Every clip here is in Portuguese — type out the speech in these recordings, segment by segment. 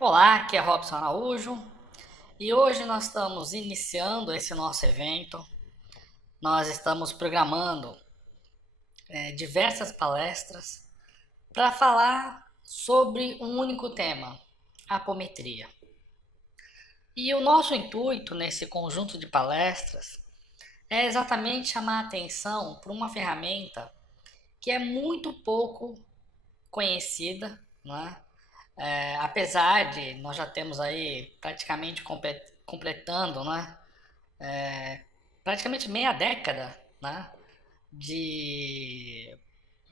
Olá, aqui é Robson Araújo e hoje nós estamos iniciando esse nosso evento. Nós estamos programando diversas palestras para falar sobre um único tema, apometria. E o nosso intuito nesse conjunto de palestras é exatamente chamar a atenção para uma ferramenta que é muito pouco conhecida, né? Apesar de nós já temos aí praticamente completando, né, praticamente meia década, né, de,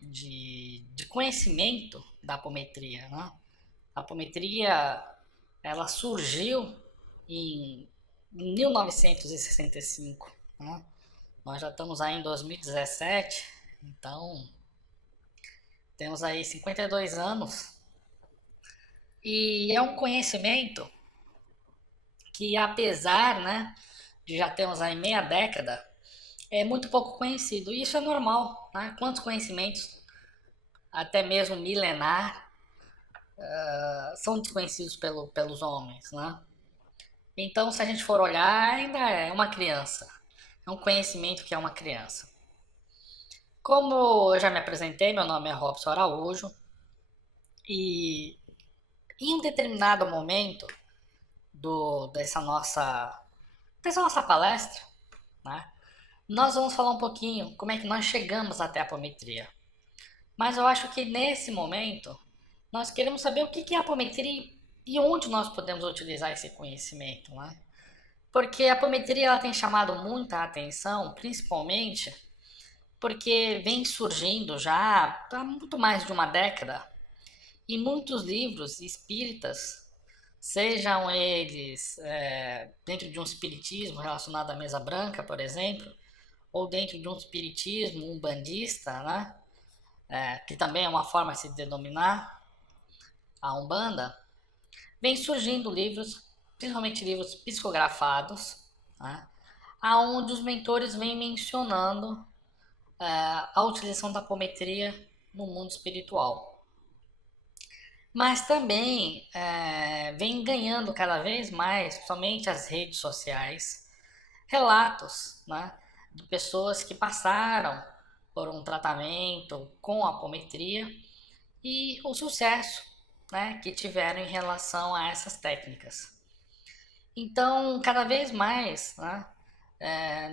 de conhecimento da apometria. Né? A apometria ela surgiu em 1965. Né? Nós já estamos aí em 2017, então temos aí 52 anos e é um conhecimento que, apesar, né, de já termos aí meia década, é muito pouco conhecido. E isso é normal, né? Quantos conhecimentos, até mesmo milenar, são desconhecidos pelos homens, né? Então, se a gente for olhar, ainda é uma criança. É um conhecimento que é uma criança. Como eu já me apresentei, meu nome é Robson Araújo e em um determinado momento dessa nossa palestra, né, nós vamos falar um pouquinho como é que nós chegamos até a apometria. Mas eu acho que nesse momento nós queremos saber o que é a apometria e onde nós podemos utilizar esse conhecimento, né? Porque a apometria ela tem chamado muita atenção, principalmente porque vem surgindo já há muito mais de uma década e muitos livros espíritas, sejam eles dentro de um espiritismo relacionado à mesa branca, por exemplo, ou dentro de um espiritismo umbandista, né? Que também é uma forma de se denominar a Umbanda, vem surgindo livros, principalmente livros psicografados, né, aonde os mentores vêm mencionando a utilização da apometria no mundo espiritual. Mas também vem ganhando cada vez mais, somente as redes sociais, relatos, né, de pessoas que passaram por um tratamento com a apometria e o sucesso, né, que tiveram em relação a essas técnicas. Então, cada vez mais, né,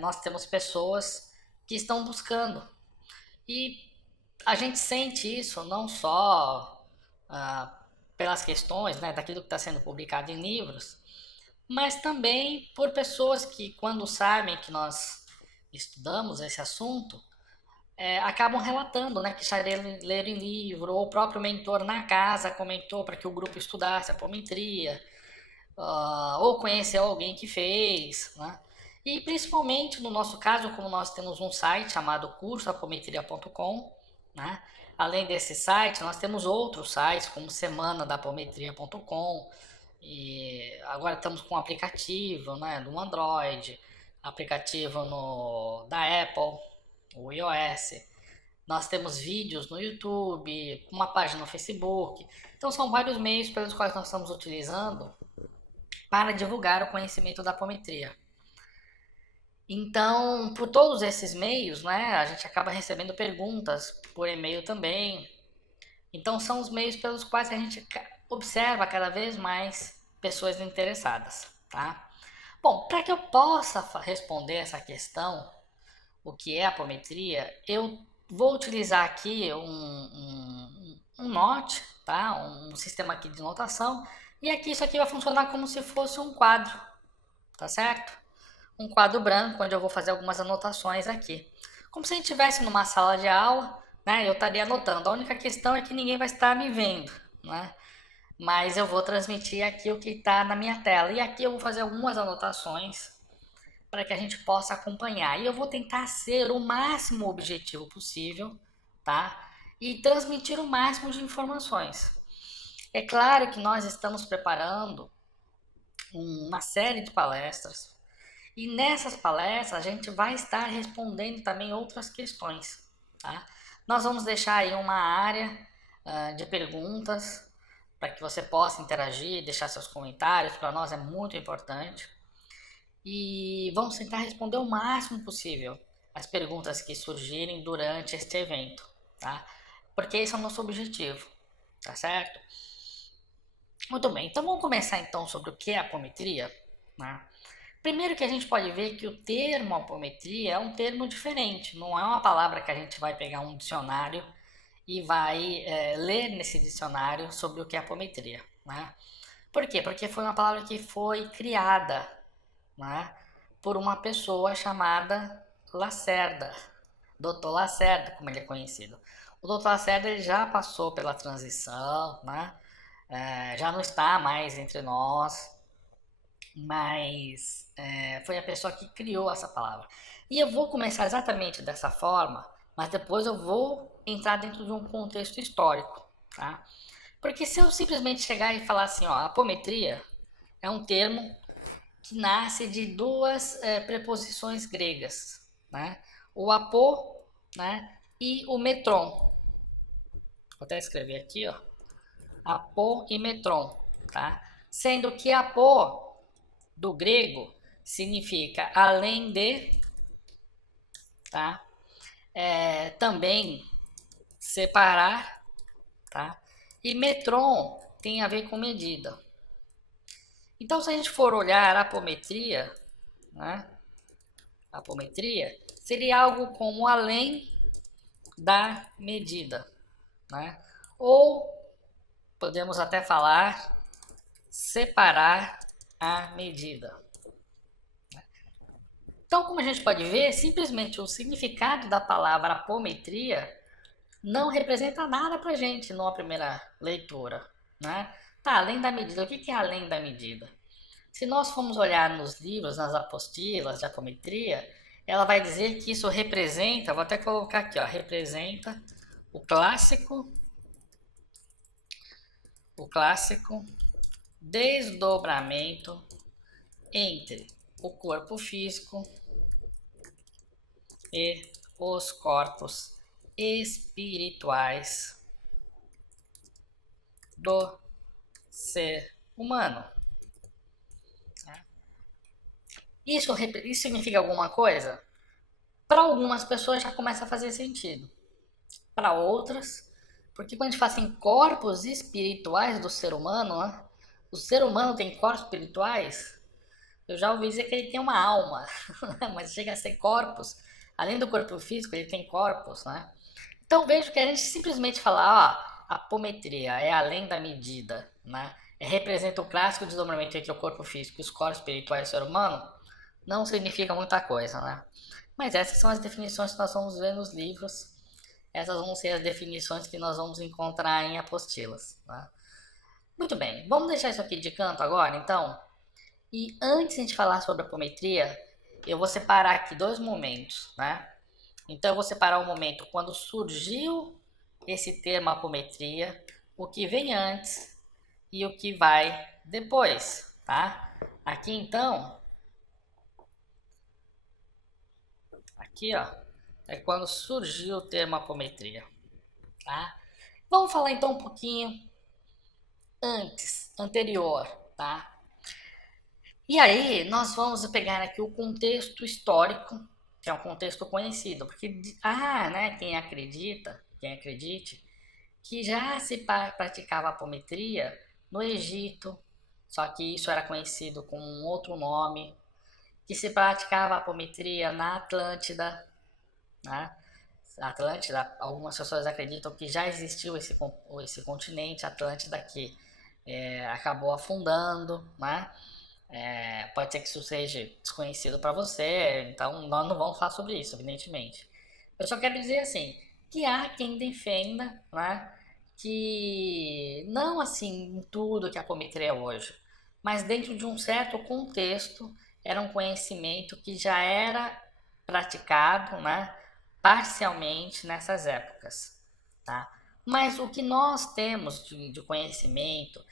nós temos pessoas que estão buscando. E a gente sente isso não só pelas questões, né, daquilo que está sendo publicado em livros, mas também por pessoas que, quando sabem que nós estudamos esse assunto, acabam relatando, né, que já leram em livro, ou o próprio mentor na casa comentou para que o grupo estudasse a apometria, ou conheceu alguém que fez, né? E principalmente no nosso caso, como nós temos um site chamado cursoapometria.com, né? Além desse site, nós temos outros sites como semanadapometria.com e agora estamos com um aplicativo, né, do Android, aplicativo da Apple, o iOS. Nós temos vídeos no YouTube, uma página no Facebook. Então são vários meios pelos quais nós estamos utilizando para divulgar o conhecimento da apometria. Então, por todos esses meios, né, a gente acaba recebendo perguntas por e-mail também. Então, são os meios pelos quais a gente observa cada vez mais pessoas interessadas, tá? Bom, para que eu possa responder essa questão, o que é apometria, eu vou utilizar aqui um note, tá? Um sistema aqui de notação, e aqui isso aqui vai funcionar como se fosse um quadro, tá certo? Um quadro branco onde eu vou fazer algumas anotações aqui. Como se a gente estivesse numa sala de aula, né? Eu estaria anotando. A única questão é que ninguém vai estar me vendo, né? Mas eu vou transmitir aqui o que está na minha tela. E aqui eu vou fazer algumas anotações para que a gente possa acompanhar. E eu vou tentar ser o máximo objetivo possível, tá? E transmitir o máximo de informações. É claro que nós estamos preparando uma série de palestras e nessas palestras a gente vai estar respondendo também outras questões, tá? Nós vamos deixar aí uma área de perguntas para que você possa interagir, deixar seus comentários, para nós é muito importante. E vamos tentar responder o máximo possível as perguntas que surgirem durante este evento, tá? Porque esse é o nosso objetivo, tá certo? Muito bem, então vamos começar então sobre o que é apometria, né? Primeiro que a gente pode ver que o termo apometria é um termo diferente, não é uma palavra que a gente vai pegar um dicionário e vai ler nesse dicionário sobre o que é apometria, né? Por quê? Porque foi uma palavra que foi criada, né, por uma pessoa chamada Lacerda, Dr. Lacerda, como ele é conhecido. O Dr. Lacerda ele já passou pela transição, né? Já não está mais entre nós, mas foi a pessoa que criou essa palavra. E eu vou começar exatamente dessa forma, mas depois eu vou entrar dentro de um contexto histórico, tá? Porque se eu simplesmente chegar e falar assim, ó, apometria é um termo que nasce de duas preposições gregas, né? O apo, né? E o metron. Vou até escrever aqui, ó. Apo e metron, tá? Sendo que apo do grego significa além de, tá? Também separar, tá? E metron tem a ver com medida. Então, se a gente for olhar a apometria, né? A apometria seria algo como além da medida, né? Ou podemos até falar separar a medida. Então, como a gente pode ver, simplesmente o significado da palavra apometria não representa nada para a gente numa primeira leitura, né? Tá, além da medida. O que é além da medida? Se nós formos olhar nos livros, nas apostilas de apometria, ela vai dizer que isso representa, vou até colocar aqui, ó, representa o clássico desdobramento entre o corpo físico e os corpos espirituais do ser humano. Isso significa alguma coisa? Para algumas pessoas já começa a fazer sentido. Para outras, porque quando a gente fala em corpos espirituais do ser humano, né? O ser humano tem corpos espirituais? Eu já ouvi dizer que ele tem uma alma, mas chega a ser corpos. Além do corpo físico, ele tem corpos, né? Então vejo que a gente simplesmente falar, ó, apometria é além da medida, né? Representa o clássico desdobramento entre o corpo físico e os corpos espirituais do ser humano, não significa muita coisa, né? Mas essas são as definições que nós vamos ver nos livros. Essas vão ser as definições que nós vamos encontrar em apostilas, tá? Muito bem, vamos deixar isso aqui de canto agora, então. E antes de a gente falar sobre a apometria, eu vou separar aqui dois momentos, né? Então eu vou separar o momento quando surgiu esse termo apometria, o que vem antes e o que vai depois, tá? Aqui então, aqui ó, é quando surgiu o termo apometria, tá? Vamos falar então um pouquinho anterior, tá? E aí, nós vamos pegar aqui o contexto histórico, que é um contexto conhecido, porque, né, quem acredite, que já se praticava apometria no Egito, só que isso era conhecido com um outro nome, que se praticava apometria na Atlântida, né? Atlântida, algumas pessoas acreditam que já existiu esse continente Atlântida que acabou afundando, né? Pode ser que isso seja desconhecido para você, então nós não vamos falar sobre isso, evidentemente. Eu só quero dizer assim, que há quem defenda, né, que não assim em tudo que a apometria é hoje, mas dentro de um certo contexto, era um conhecimento que já era praticado, né, parcialmente nessas épocas, tá? Mas o que nós temos de conhecimento,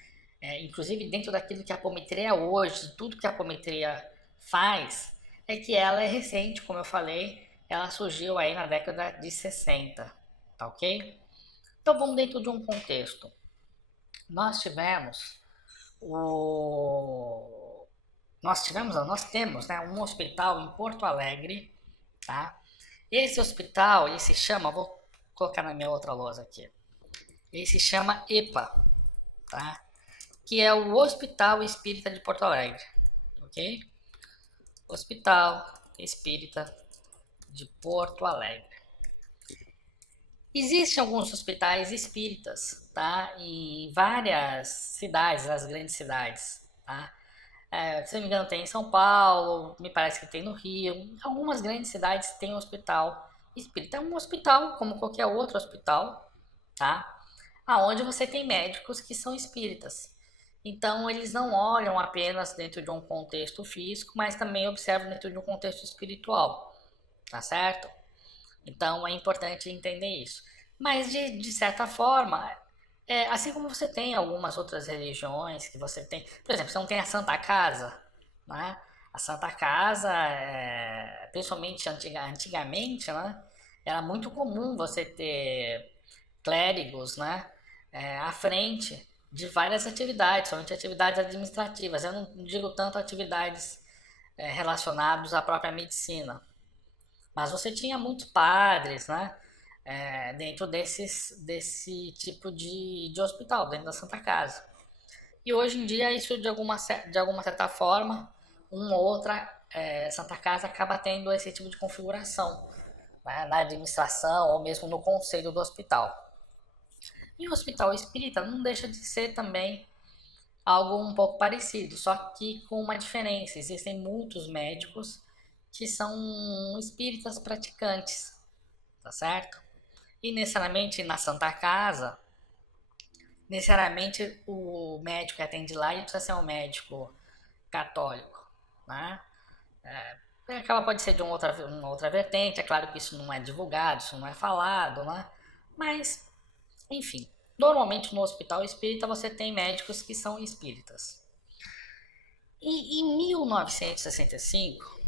inclusive dentro daquilo que a apometria é hoje, tudo que a apometria faz, é que ela é recente, como eu falei, ela surgiu aí na década de 60, tá ok? Então vamos dentro de um contexto. nós tivemos o... Nós temos, né, um hospital em Porto Alegre, tá? Esse hospital, ele se chama, vou colocar na minha outra lousa aqui, ele se chama EPA, tá? Que é o Hospital Espírita de Porto Alegre, ok? Hospital Espírita de Porto Alegre. Existem alguns hospitais espíritas, tá? Em várias cidades, as grandes cidades, tá? Se não me engano, tem em São Paulo, me parece que tem no Rio. Algumas grandes cidades têm um hospital espírita. É um hospital, como qualquer outro hospital, tá? Aonde você tem médicos que são espíritas. Então, eles não olham apenas dentro de um contexto físico, mas também observam dentro de um contexto espiritual, tá certo? Então, é importante entender isso. Mas, de certa forma, assim como você tem algumas outras religiões que você tem, por exemplo, você não tem a Santa Casa, né? A Santa Casa, principalmente antigamente, né? Era muito comum você ter clérigos, né? À frente de várias atividades, somente atividades administrativas. Eu não digo tanto atividades relacionadas à própria medicina, mas você tinha muitos padres, né? Dentro desse tipo de hospital, dentro da Santa Casa. E hoje em dia, isso de alguma certa forma, uma ou outra Santa Casa acaba tendo esse tipo de configuração, né, na administração ou mesmo no conselho do hospital. E o hospital espírita não deixa de ser também algo um pouco parecido, só que com uma diferença. Existem muitos médicos que são espíritas praticantes, tá certo? E necessariamente na Santa Casa, necessariamente o médico que atende lá ele precisa ser um médico católico, né? Acaba pode ser de uma outra vertente, é claro que isso não é divulgado, isso não é falado, né? Mas, enfim, normalmente no hospital espírita você tem médicos que são espíritas. E em 1965,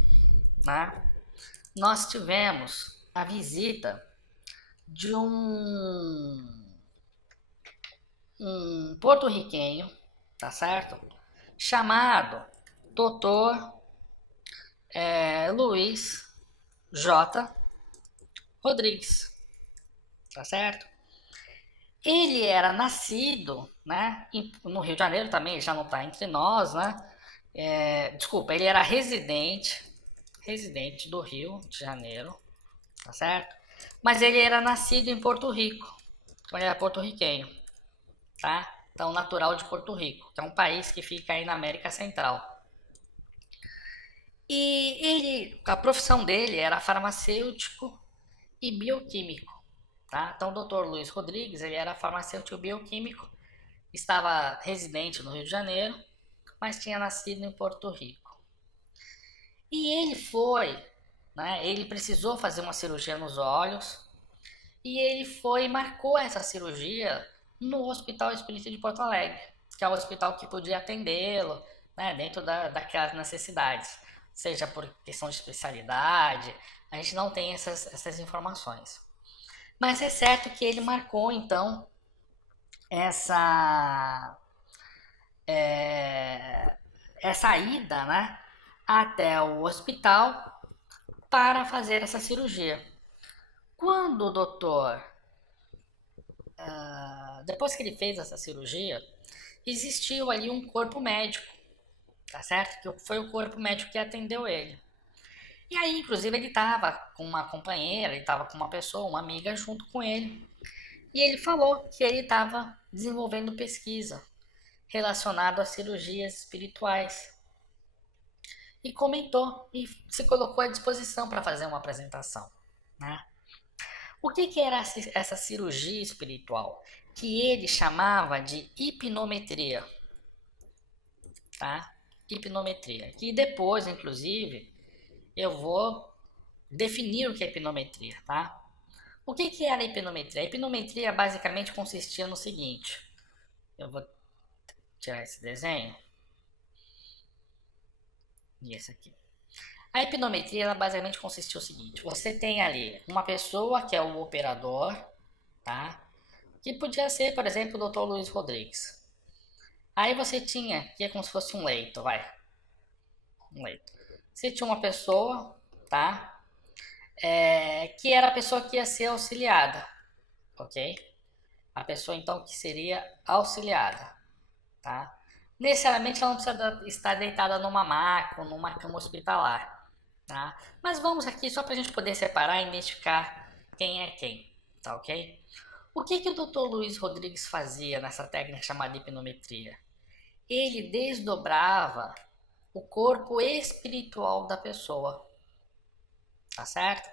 né, nós tivemos a visita de um porto-riquenho, tá certo? Chamado Dr. Luiz J. Rodrigues, tá certo? Ele era nascido, né, no Rio de Janeiro também, já não está entre nós, né? Desculpa, ele era residente do Rio de Janeiro, tá certo? Mas ele era nascido em Porto Rico, então ele era porto-riquenho, tá? Então, natural de Porto Rico, que é um país que fica aí na América Central. E a profissão dele era farmacêutico e bioquímico, tá? Então, o Dr. Luiz Rodrigues, ele era farmacêutico e bioquímico, estava residente no Rio de Janeiro, mas tinha nascido em Porto Rico. E ele foi, né? Ele precisou fazer uma cirurgia nos olhos e ele foi e marcou essa cirurgia no Hospital Espírita de Porto Alegre, que é o hospital que podia atendê-lo, né, dentro daquelas necessidades, seja por questão de especialidade, a gente não tem essas informações. Mas é certo que ele marcou então essa essa ida, né, até o hospital para fazer essa cirurgia. Quando o doutor, depois que ele fez essa cirurgia, existiu ali um corpo médico, tá certo? Que foi o corpo médico que atendeu ele. E aí, inclusive, ele estava com uma companheira, ele estava com uma pessoa, uma amiga junto com ele. E ele falou que ele estava desenvolvendo pesquisa relacionada a cirurgias espirituais. E comentou e se colocou à disposição para fazer uma apresentação, né? O que era essa cirurgia espiritual? Que ele chamava de hipnometria, tá? Hipnometria. Que depois, inclusive, eu vou definir o que é hipnometria, tá? O que era a hipnometria? A hipnometria basicamente consistia no seguinte. Eu vou tirar esse desenho. E esse aqui. A hipnometria ela basicamente consistia no seguinte. Você tem ali uma pessoa que é o operador, tá? Que podia ser, por exemplo, o Dr. Luiz Rodrigues. Aí você tinha, que é como se fosse um leito, vai. Um leito. Você tinha uma pessoa, tá? Que era a pessoa que ia ser auxiliada, ok? A pessoa então que seria auxiliada, tá? Necessariamente ela não precisa estar deitada numa maca ou numa cama hospitalar, tá? Mas vamos aqui só para a gente poder separar e identificar quem é quem, tá ok? O que o Dr. Luiz Rodrigues fazia nessa técnica chamada hipnometria? Ele desdobrava o corpo espiritual da pessoa, tá certo?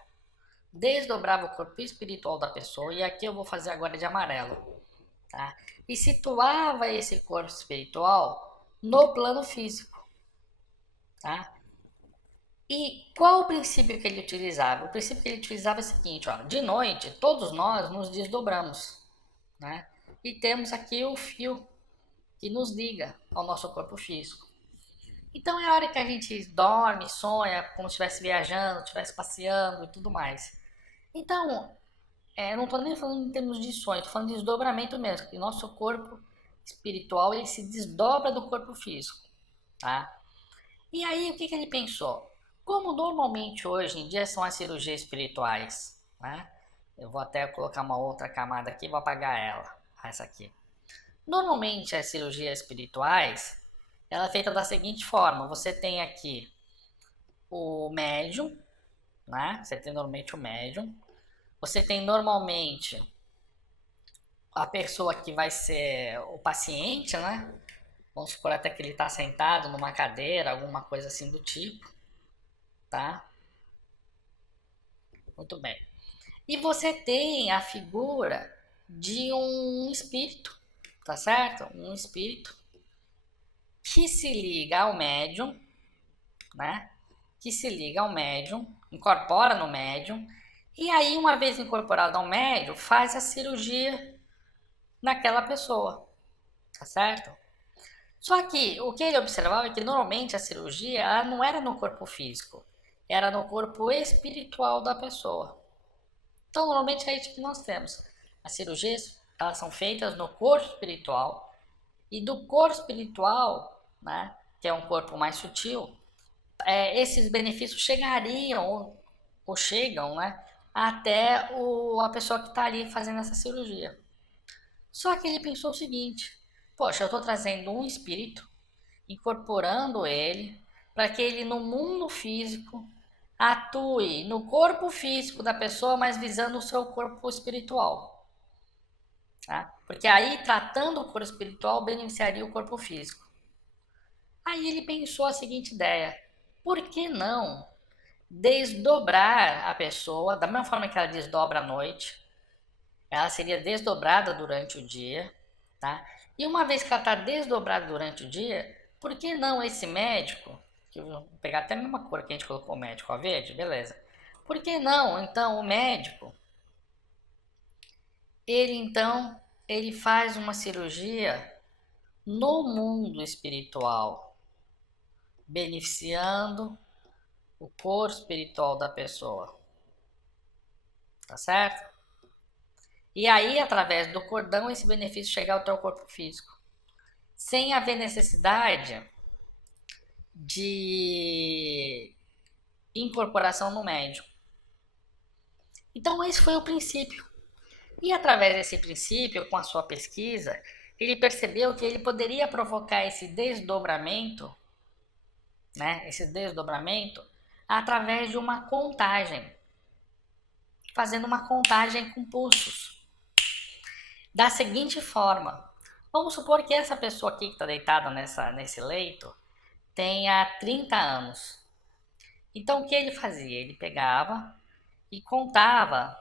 Desdobrava o corpo espiritual da pessoa, e aqui eu vou fazer agora de amarelo, tá? E situava esse corpo espiritual no plano físico, tá? E qual o princípio que ele utilizava? O princípio que ele utilizava é o seguinte, ó, de noite todos nós nos desdobramos, né? E temos aqui o fio que nos liga ao nosso corpo físico. Então é a hora que a gente dorme, sonha, como se estivesse viajando, estivesse passeando e tudo mais. Então, não estou nem falando em termos de sonho, estou falando de desdobramento mesmo, que o nosso corpo espiritual ele se desdobra do corpo físico, tá? E aí o que ele pensou? Como normalmente hoje em dia são as cirurgias espirituais, né? Eu vou até colocar uma outra camada aqui e vou apagar ela, essa aqui. Normalmente as cirurgias espirituais, ela é feita da seguinte forma, você tem aqui o médium, né? Você tem normalmente o médium, você tem normalmente a pessoa que vai ser o paciente, né? Vamos supor até que ele está sentado numa cadeira, alguma coisa assim do tipo, tá? Muito bem. E você tem a figura de um espírito, tá certo? Um espírito que se liga ao médium, né? Que se liga ao médium, incorpora no médium, e aí, uma vez incorporado ao médium, faz a cirurgia naquela pessoa, tá certo? Só que o que ele observava é que normalmente a cirurgia ela não era no corpo físico, era no corpo espiritual da pessoa. Então, normalmente é isso que nós temos. As cirurgias elas são feitas no corpo espiritual e do corpo espiritual, né, que é um corpo mais sutil, esses benefícios chegariam ou chegam, né, até a pessoa que está ali fazendo essa cirurgia. Só que ele pensou o seguinte: poxa, eu estou trazendo um espírito, incorporando ele, para que ele no mundo físico atue no corpo físico da pessoa, mas visando o seu corpo espiritual. Tá? Porque aí, tratando o corpo espiritual, beneficiaria o corpo físico. Aí ele pensou a seguinte ideia: por que não desdobrar a pessoa, da mesma forma que ela desdobra à noite, ela seria desdobrada durante o dia, tá? E uma vez que ela está desdobrada durante o dia, por que não esse médico, que eu vou pegar até a mesma cor que a gente colocou o médico, ó, verde, beleza. Por que não, então, o médico, ele faz uma cirurgia no mundo espiritual, beneficiando o corpo espiritual da pessoa, tá certo? E aí, através do cordão, esse benefício chega ao teu corpo físico, sem haver necessidade de incorporação no médium. Então, esse foi o princípio. E através desse princípio, com a sua pesquisa, ele percebeu que ele poderia provocar esse desdobramento, né? Esse desdobramento através de uma contagem, fazendo uma contagem com pulsos. Da seguinte forma: vamos supor que essa pessoa aqui que está deitada nesse leito tenha 30 anos. Então o que ele fazia? Ele pegava e contava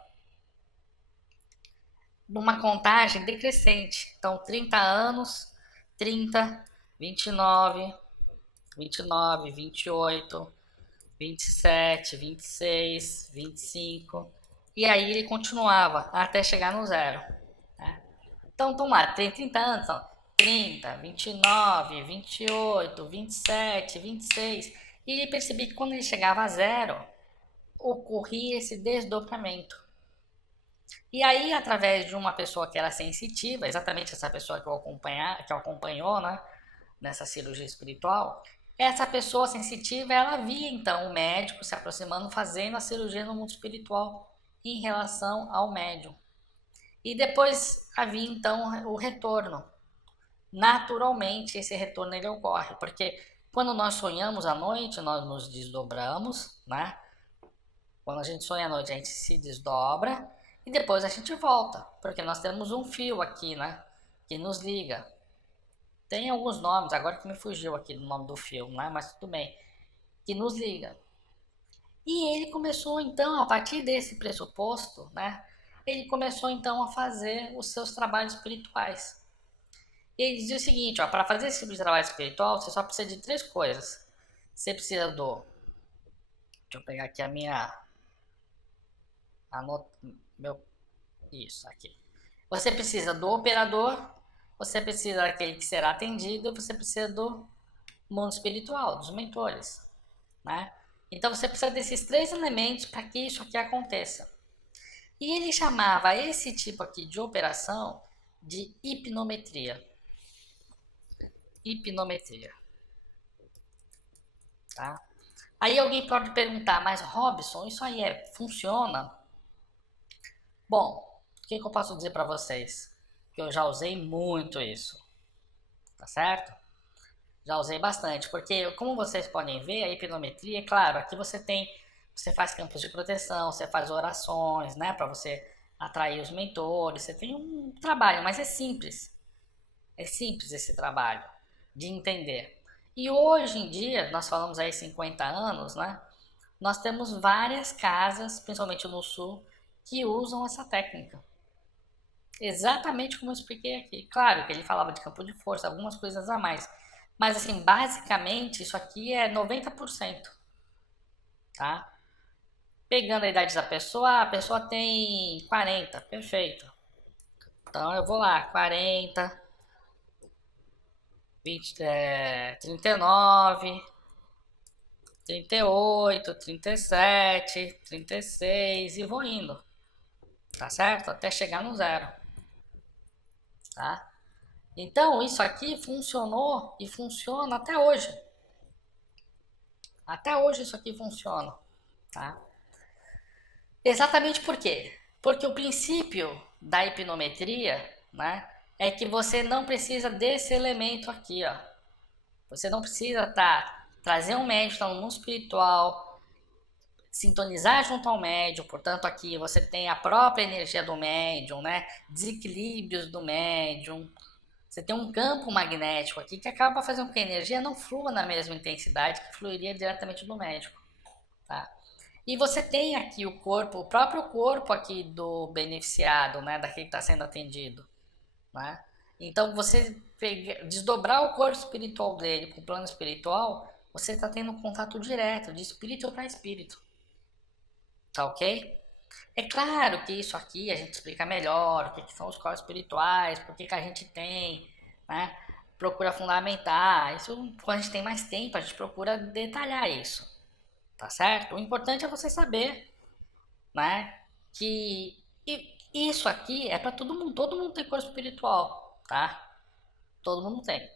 numa contagem decrescente. Então 30 anos, 30, 29, 29, 28, 27, 26, 25. E aí ele continuava até chegar no zero. Né? Então vamos lá, tem 30 anos, então 30, 29, 28, 27, 26. E ele percebia que quando ele chegava a zero, ocorria esse desdobramento. E aí, através de uma pessoa que era sensitiva, exatamente essa pessoa que acompanhou, né? nessa cirurgia espiritual, essa pessoa sensitiva, ela via então o médico se aproximando, fazendo a cirurgia no mundo espiritual em relação ao médium. E depois havia então o retorno. Naturalmente esse retorno ele ocorre, porque quando nós sonhamos à noite, nós nos desdobramos, né? Quando a gente sonha à noite, a gente se desdobra e depois a gente volta, porque nós temos um fio aqui, né? Que nos liga. Tem alguns nomes, agora que me fugiu aqui do nome do fio, né? Mas tudo bem. Que nos liga. E ele começou então, a partir desse pressuposto, né? Ele começou então a fazer os seus trabalhos espirituais. E ele dizia o seguinte, ó, para fazer esse tipo de trabalho espiritual, você só precisa de 3 coisas. Você precisa do... Deixa eu pegar aqui a minha... Meu... Isso, aqui. Você precisa do operador, você precisa daquele que será atendido, você precisa do mundo espiritual, dos mentores, né? Então você precisa desses 3 elementos para que isso aqui aconteça. E ele chamava esse tipo aqui de operação de hipnometria. Hipnometria. Tá? Aí alguém pode perguntar, mas Robson, isso aí funciona? Bom, o que eu posso dizer para vocês? Que eu já usei muito isso, tá certo? Já usei bastante, porque como vocês podem ver, a hipnometria, é claro, aqui você faz campos de proteção, você faz orações, né, para você atrair os mentores, você tem um trabalho, mas é simples esse trabalho de entender. E hoje em dia, nós falamos aí 50 anos, né, nós temos várias casas, principalmente no sul, que usam essa técnica. Exatamente como eu expliquei aqui. Claro que ele falava de campo de força, algumas coisas a mais. Mas assim, basicamente, isso aqui é 90%, tá? Pegando a idade da pessoa, a pessoa tem 40, perfeito. Então eu vou lá, 40, 20, 39, 38, 37, 36 e vou indo, tá certo? Até chegar no zero, tá? Então isso aqui funcionou e funciona até hoje. Até hoje isso aqui funciona, tá? Exatamente por quê? Porque o princípio da hipnometria, né, é que você não precisa desse elemento aqui, ó. Você não precisa trazer um médium no mundo espiritual, sintonizar junto ao médium, portanto aqui você tem a própria energia do médium, né, desequilíbrios do médium. Você tem um campo magnético aqui que acaba fazendo com que a energia não flua na mesma intensidade que fluiria diretamente do médico, tá? E você tem aqui o corpo, o próprio corpo aqui do beneficiado, né, daquele que está sendo atendido, né? Então você desdobrar o corpo espiritual dele para o plano espiritual, você está tendo um contato direto de espírito para espírito, tá ok? É claro que isso aqui a gente explica melhor, o que são os corpos espirituais, por que a gente tem, né? Procura fundamentar, isso quando a gente tem mais tempo, a gente procura detalhar isso, tá certo? O importante é você saber, né? Que isso aqui é para todo mundo tem corpo espiritual, tá? Todo mundo tem.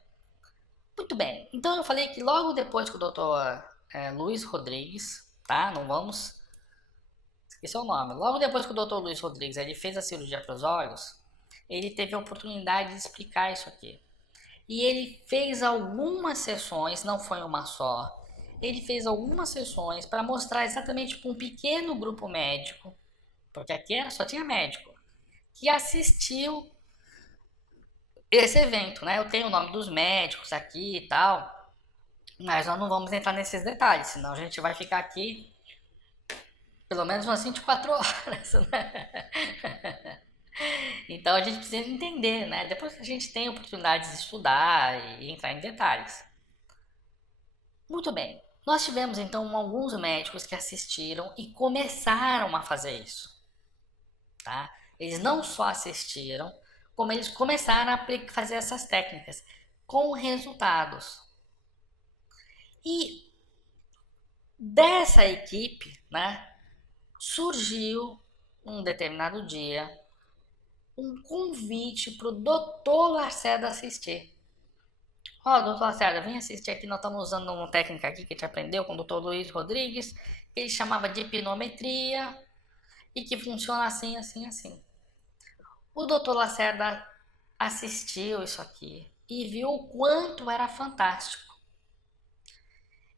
Muito bem, então eu falei que logo depois que o doutor Luiz Rodrigues, tá? Não vamos esquecer o nome. Logo depois que o doutor Luiz Rodrigues ele fez a cirurgia para os olhos, ele teve a oportunidade de explicar isso aqui. E ele fez algumas sessões, não foi uma só. Ele fez algumas sessões para mostrar exatamente para um pequeno grupo médico, porque aqui só tinha médico, que assistiu esse evento, né? Eu tenho o nome dos médicos aqui e tal, mas nós não vamos entrar nesses detalhes, senão a gente vai ficar aqui pelo menos umas 24 horas, né? Então a gente precisa entender, né? Depois a gente tem a oportunidade de estudar e entrar em detalhes. Muito bem. Nós tivemos então alguns médicos que assistiram e começaram a fazer isso, tá? Eles não só assistiram, como eles começaram a fazer essas técnicas com resultados. E dessa equipe, né, surgiu um determinado dia um convite para o Dr. Lacerda assistir. Ó, doutor Lacerda, vem assistir aqui, nós estamos usando uma técnica aqui que a gente aprendeu com o doutor Luiz Rodrigues, que ele chamava de hipnometria e que funciona assim, assim, assim. O doutor Lacerda assistiu isso aqui e viu o quanto era fantástico.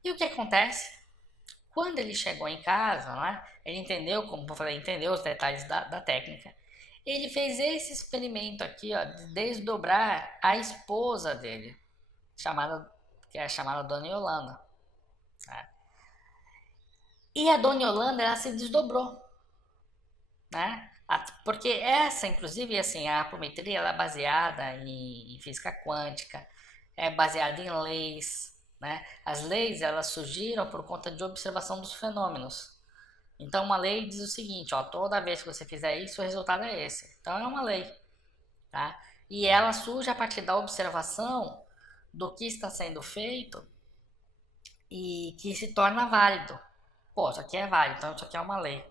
E o que acontece? Quando ele chegou em casa, né, ele entendeu, como eu falei, entendeu os detalhes da técnica. Ele fez esse experimento aqui, ó, de desdobrar a esposa dele, que é a chamada Dona Yolanda. Né? E a Dona Yolanda, ela se desdobrou, né? Porque essa, inclusive, assim, a apometria, ela é baseada em física quântica, é baseada em leis, né? As leis, elas surgiram por conta de observação dos fenômenos. Então, uma lei diz o seguinte, ó, toda vez que você fizer isso, o resultado é esse. Então, é uma lei, tá? E ela surge a partir da observação do que está sendo feito e que se torna válido. Pô, isso aqui é válido, então isso aqui é uma lei.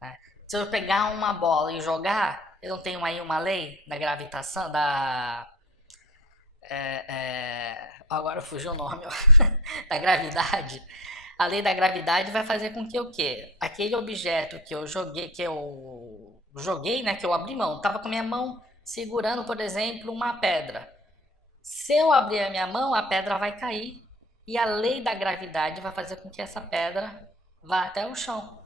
Né? Se eu pegar uma bola e jogar, eu não tenho aí uma lei da gravitação, agora fugiu o nome, ó, da gravidade. A lei da gravidade vai fazer com que o quê? Aquele objeto que eu joguei, né, que eu abri mão, tava com a minha mão segurando, por exemplo, uma pedra. Se eu abrir a minha mão, a pedra vai cair e a lei da gravidade vai fazer com que essa pedra vá até o chão.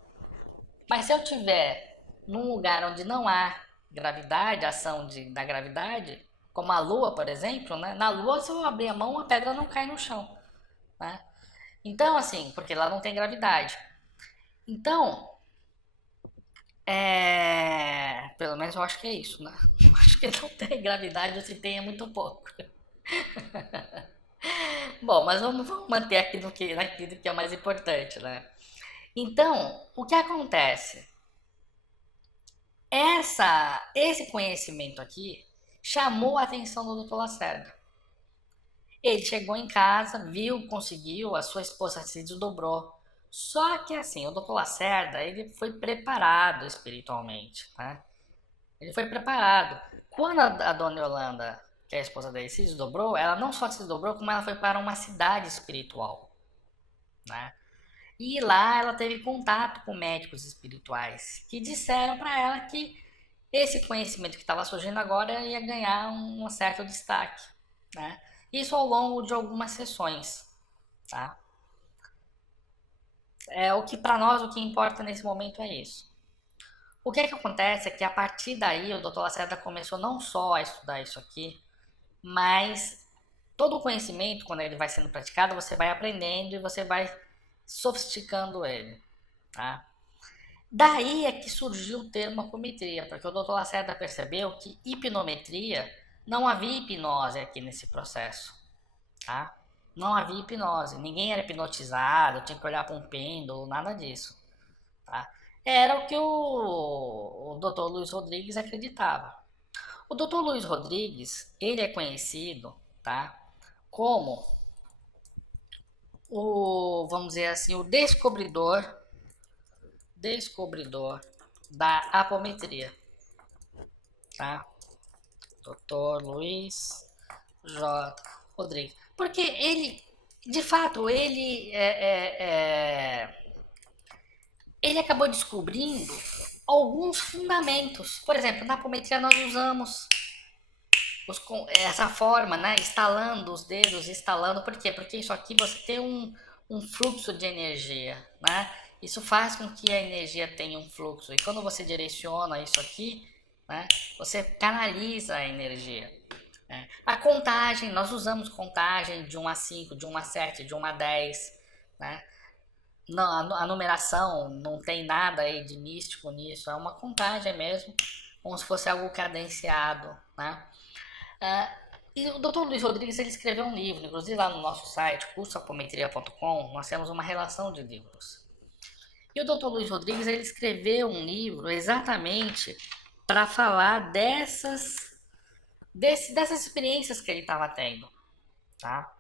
Mas se eu tiver num lugar onde não há gravidade, ação da gravidade, como a Lua, por exemplo, né? Na Lua, se eu abrir a mão, a pedra não cai no chão, né? Então, assim, porque lá não tem gravidade. Então, pelo menos eu acho que é isso, né? Eu acho que não tem gravidade, ou se tem é muito pouco. Bom, mas vamos manter aqui naquilo que é o mais importante, né? Então, o que acontece? Esse conhecimento aqui chamou a atenção do Dr. Lacerda. Ele chegou em casa, viu, conseguiu, a sua esposa se desdobrou. Só que assim, o Dr. Lacerda, ele foi preparado espiritualmente, né? Ele foi preparado. Quando a Dona Yolanda, que é a esposa dele, se desdobrou, ela não só se desdobrou, como ela foi para uma cidade espiritual, né? E lá ela teve contato com médicos espirituais que disseram para ela que esse conhecimento que estava surgindo agora ia ganhar um certo destaque, né? Isso ao longo de algumas sessões, tá? O que para nós o que importa nesse momento é isso. O que é que acontece é que a partir daí o Dr. Lacerda começou não só a estudar isso aqui, mas todo o conhecimento, quando ele vai sendo praticado, você vai aprendendo e você vai sofisticando ele, tá? Daí é que surgiu o termo apometria, porque o Dr. Lacerda percebeu que hipnometria não havia hipnose aqui nesse processo, tá? Não havia hipnose, ninguém era hipnotizado, tinha que olhar para um pêndulo, nada disso, tá? Era o que o Dr. Luiz Rodrigues acreditava. O Dr. Luiz Rodrigues, ele é conhecido, tá? Como vamos dizer assim, o descobridor da apometria, tá? Dr. Luiz J. Rodrigues. Porque ele, de fato, ele acabou descobrindo alguns fundamentos. Por exemplo, na apometria nós usamos essa forma, né? Estalando os dedos, estalando. Por quê? Porque isso aqui você tem um fluxo de energia, né? Isso faz com que a energia tenha um fluxo. E quando você direciona isso aqui, né? Você canaliza a energia. Né? A contagem, nós usamos contagem de 1 a 5, de 1 a 7, de 1 a 10, né? Não, a numeração não tem nada aí de místico nisso, é uma contagem mesmo, como se fosse algo cadenciado, né? E o Dr. Luiz Rodrigues ele escreveu um livro, inclusive lá no nosso site, cursoapometria.com, nós temos uma relação de livros. E o Dr. Luiz Rodrigues ele escreveu um livro exatamente para falar dessas experiências que ele estava tendo, tá?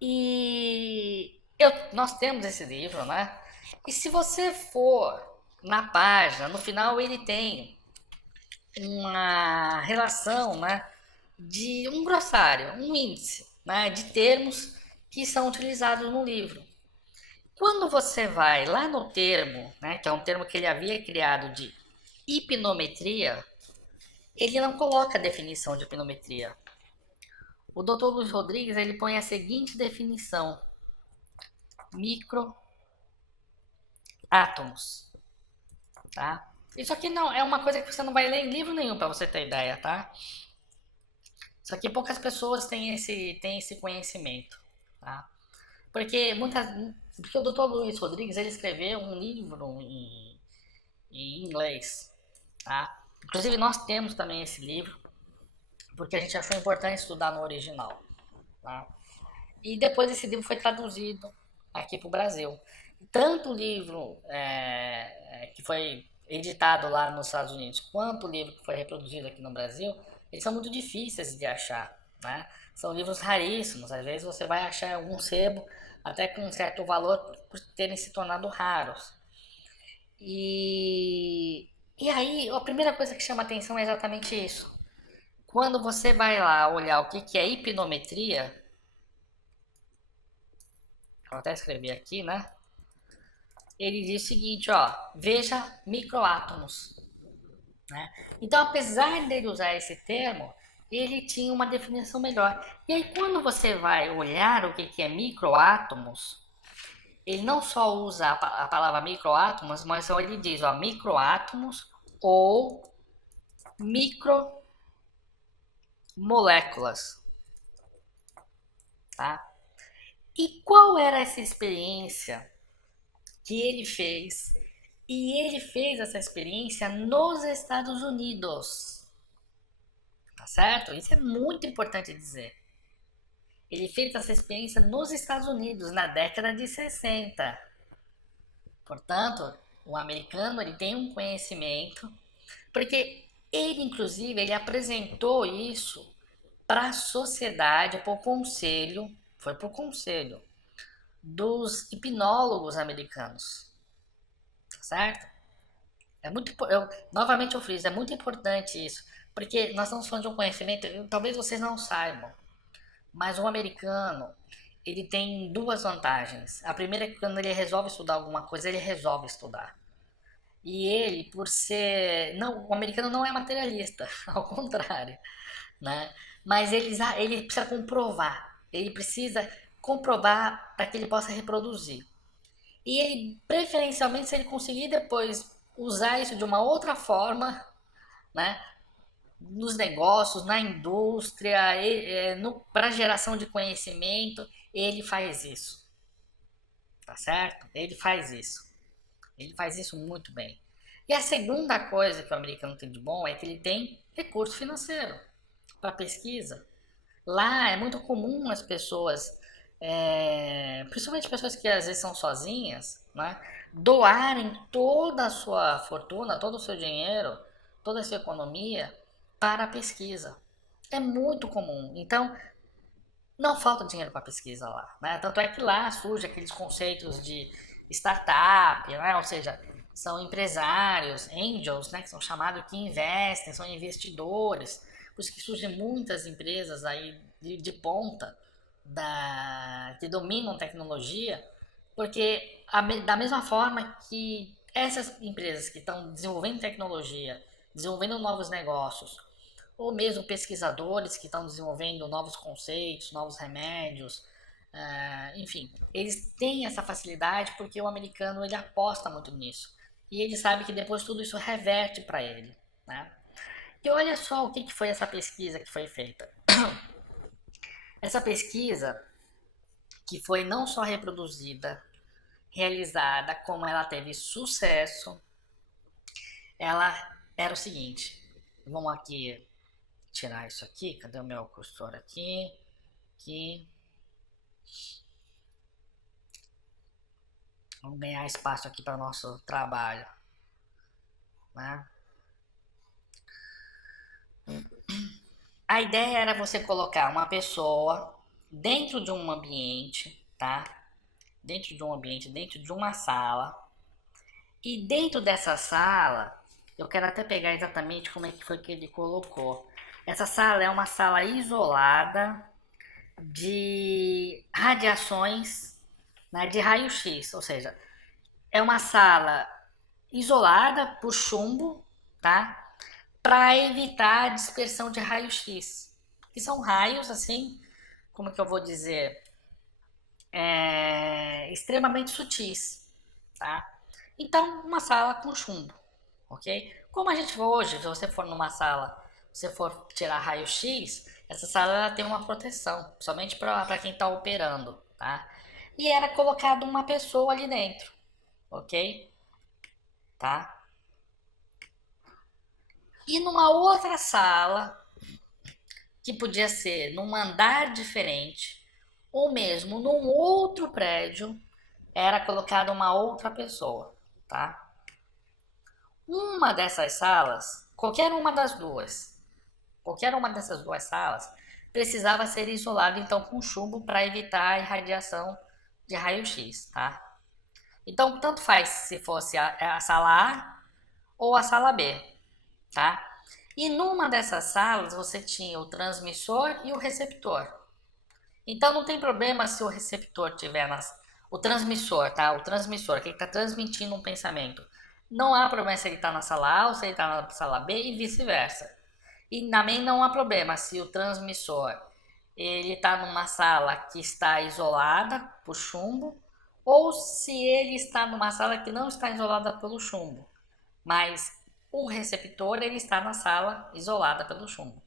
E nós temos esse livro, né? E se você for na página, no final ele tem uma relação, né? de um glossário, um índice, né, de termos que são utilizados no livro. Quando você vai lá no termo, né, que é um termo que ele havia criado de hipnometria, ele não coloca a definição de hipnometria. O Dr. Luiz Rodrigues ele põe a seguinte definição: microátomos, tá? Isso aqui não é uma coisa que você não vai ler em livro nenhum para você ter ideia, tá? Isso aqui poucas pessoas têm esse conhecimento, tá? Porque o Dr. Luiz Rodrigues ele escreveu um livro em inglês, tá? Inclusive nós temos também esse livro, porque a gente achou importante estudar no original, tá? E depois esse livro foi traduzido aqui para o Brasil. Tanto o livro que foi editado lá nos Estados Unidos, quanto o livro que foi reproduzido aqui no Brasil, eles são muito difíceis de achar, né? São livros raríssimos, às vezes você vai achar algum sebo até com um certo valor por terem se tornado raros. E aí, a primeira coisa que chama atenção é exatamente isso. Quando você vai lá olhar o que é hipnometria, vou até escrever aqui, né? Ele diz o seguinte, ó, veja microátomos, né? Então, apesar dele usar esse termo, ele tinha uma definição melhor. E aí, quando você vai olhar o que é microátomos, ele não só usa a palavra microátomos, mas ele diz, ó, microátomos ou micromoléculas, tá? E qual era essa experiência que ele fez? E ele fez essa experiência nos Estados Unidos, tá certo? Isso é muito importante dizer. Ele fez essa experiência nos Estados Unidos na década de 60. Portanto, o americano ele tem um conhecimento, porque ele inclusive ele apresentou isso para a sociedade, para o conselho, foi para o conselho dos hipnólogos americanos, tá certo? Novamente eu friso, é muito importante isso, porque nós estamos falando de um conhecimento, talvez vocês não saibam, mas o americano, ele tem duas vantagens. A primeira é que quando ele resolve estudar alguma coisa, ele resolve estudar. E ele, por ser... Não, o americano não é materialista, ao contrário, né? Mas ele precisa comprovar. Ele precisa comprovar para que ele possa reproduzir. E ele, preferencialmente, se ele conseguir depois usar isso de uma outra forma, né? Nos negócios, na indústria, para geração de conhecimento, ele faz isso, tá certo? Ele faz isso. Ele faz isso muito bem. E a segunda coisa que o americano tem de bom é que ele tem recurso financeiro para pesquisa. Lá é muito comum as pessoas, principalmente pessoas que às vezes são sozinhas, né, doarem toda a sua fortuna, todo o seu dinheiro, toda a sua economia para a pesquisa. É muito comum. Então, não falta dinheiro para pesquisa lá, né? Tanto é que lá surge aqueles conceitos de startup, né? Ou seja, são empresários, angels, né? Que são chamados que investem, são investidores. Por isso que surgem muitas empresas aí de ponta que dominam tecnologia, porque da mesma forma que essas empresas que estão desenvolvendo tecnologia, desenvolvendo novos negócios, ou mesmo pesquisadores que estão desenvolvendo novos conceitos, novos remédios, enfim, eles têm essa facilidade porque o americano ele aposta muito nisso e ele sabe que depois tudo isso reverte para ele, né? E olha só o que foi essa pesquisa que foi feita. Essa pesquisa que foi não só reproduzida, realizada, como ela teve sucesso, ela era o seguinte. Vamos aqui tirar isso aqui. Cadê o meu cursor aqui? Aqui. Vamos ganhar espaço aqui para o nosso trabalho, né? A ideia era você colocar uma pessoa dentro de um ambiente, tá? Dentro de um ambiente, dentro de uma sala. E dentro dessa sala, eu quero até pegar exatamente como é que foi que ele colocou. Essa sala é uma sala isolada de radiações, né, de raio-x, ou seja, é uma sala isolada por chumbo, tá? Para evitar a dispersão de raio-x, que são raios assim, como que eu vou dizer, extremamente sutis, tá? Então, uma sala com chumbo, ok? Como a gente hoje, se você for numa sala, se você for tirar raio-x, essa sala ela tem uma proteção, somente para quem está operando, tá? E era colocado uma pessoa ali dentro, ok? Tá? E numa outra sala, que podia ser num andar diferente, ou mesmo num outro prédio, era colocada uma outra pessoa, tá? Uma dessas salas, qualquer uma dessas duas salas, precisava ser isolada então com chumbo para evitar a irradiação de raio-x, tá? Então, tanto faz se fosse a sala A ou a sala B, tá? E numa dessas salas você tinha o transmissor e o receptor. Então não tem problema se o receptor tiver o transmissor, tá? O transmissor, que está transmitindo um pensamento. Não há problema se ele está na sala A ou se ele está na sala B e vice-versa. E também não há problema se o transmissor ele está numa sala que está isolada por chumbo ou se ele está numa sala que não está isolada pelo chumbo, mas o receptor ele está na sala isolada pelo chumbo.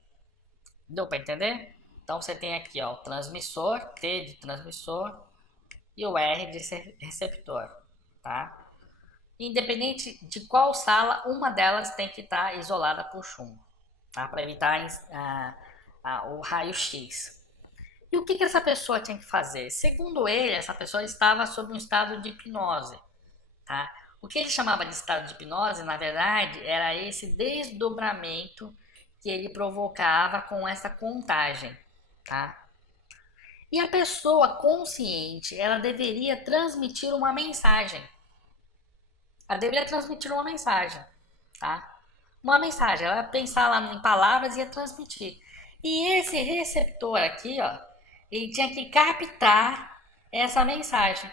Deu para entender? Então você tem aqui ó, o transmissor, T de transmissor e o R de receptor, tá? Independente de qual sala, uma delas tem que estar isolada por chumbo, tá? Para evitar o raio-x. E o que essa pessoa tinha que fazer? Segundo ele, essa pessoa estava sob um estado de hipnose, tá? O que ele chamava de estado de hipnose, na verdade, era esse desdobramento que ele provocava com essa contagem, tá? E a pessoa consciente, ela deveria transmitir uma mensagem. Ela deveria transmitir uma mensagem, tá? Uma mensagem, ela ia pensar lá em palavras e ia transmitir. E esse receptor aqui, ó, ele tinha que captar essa mensagem.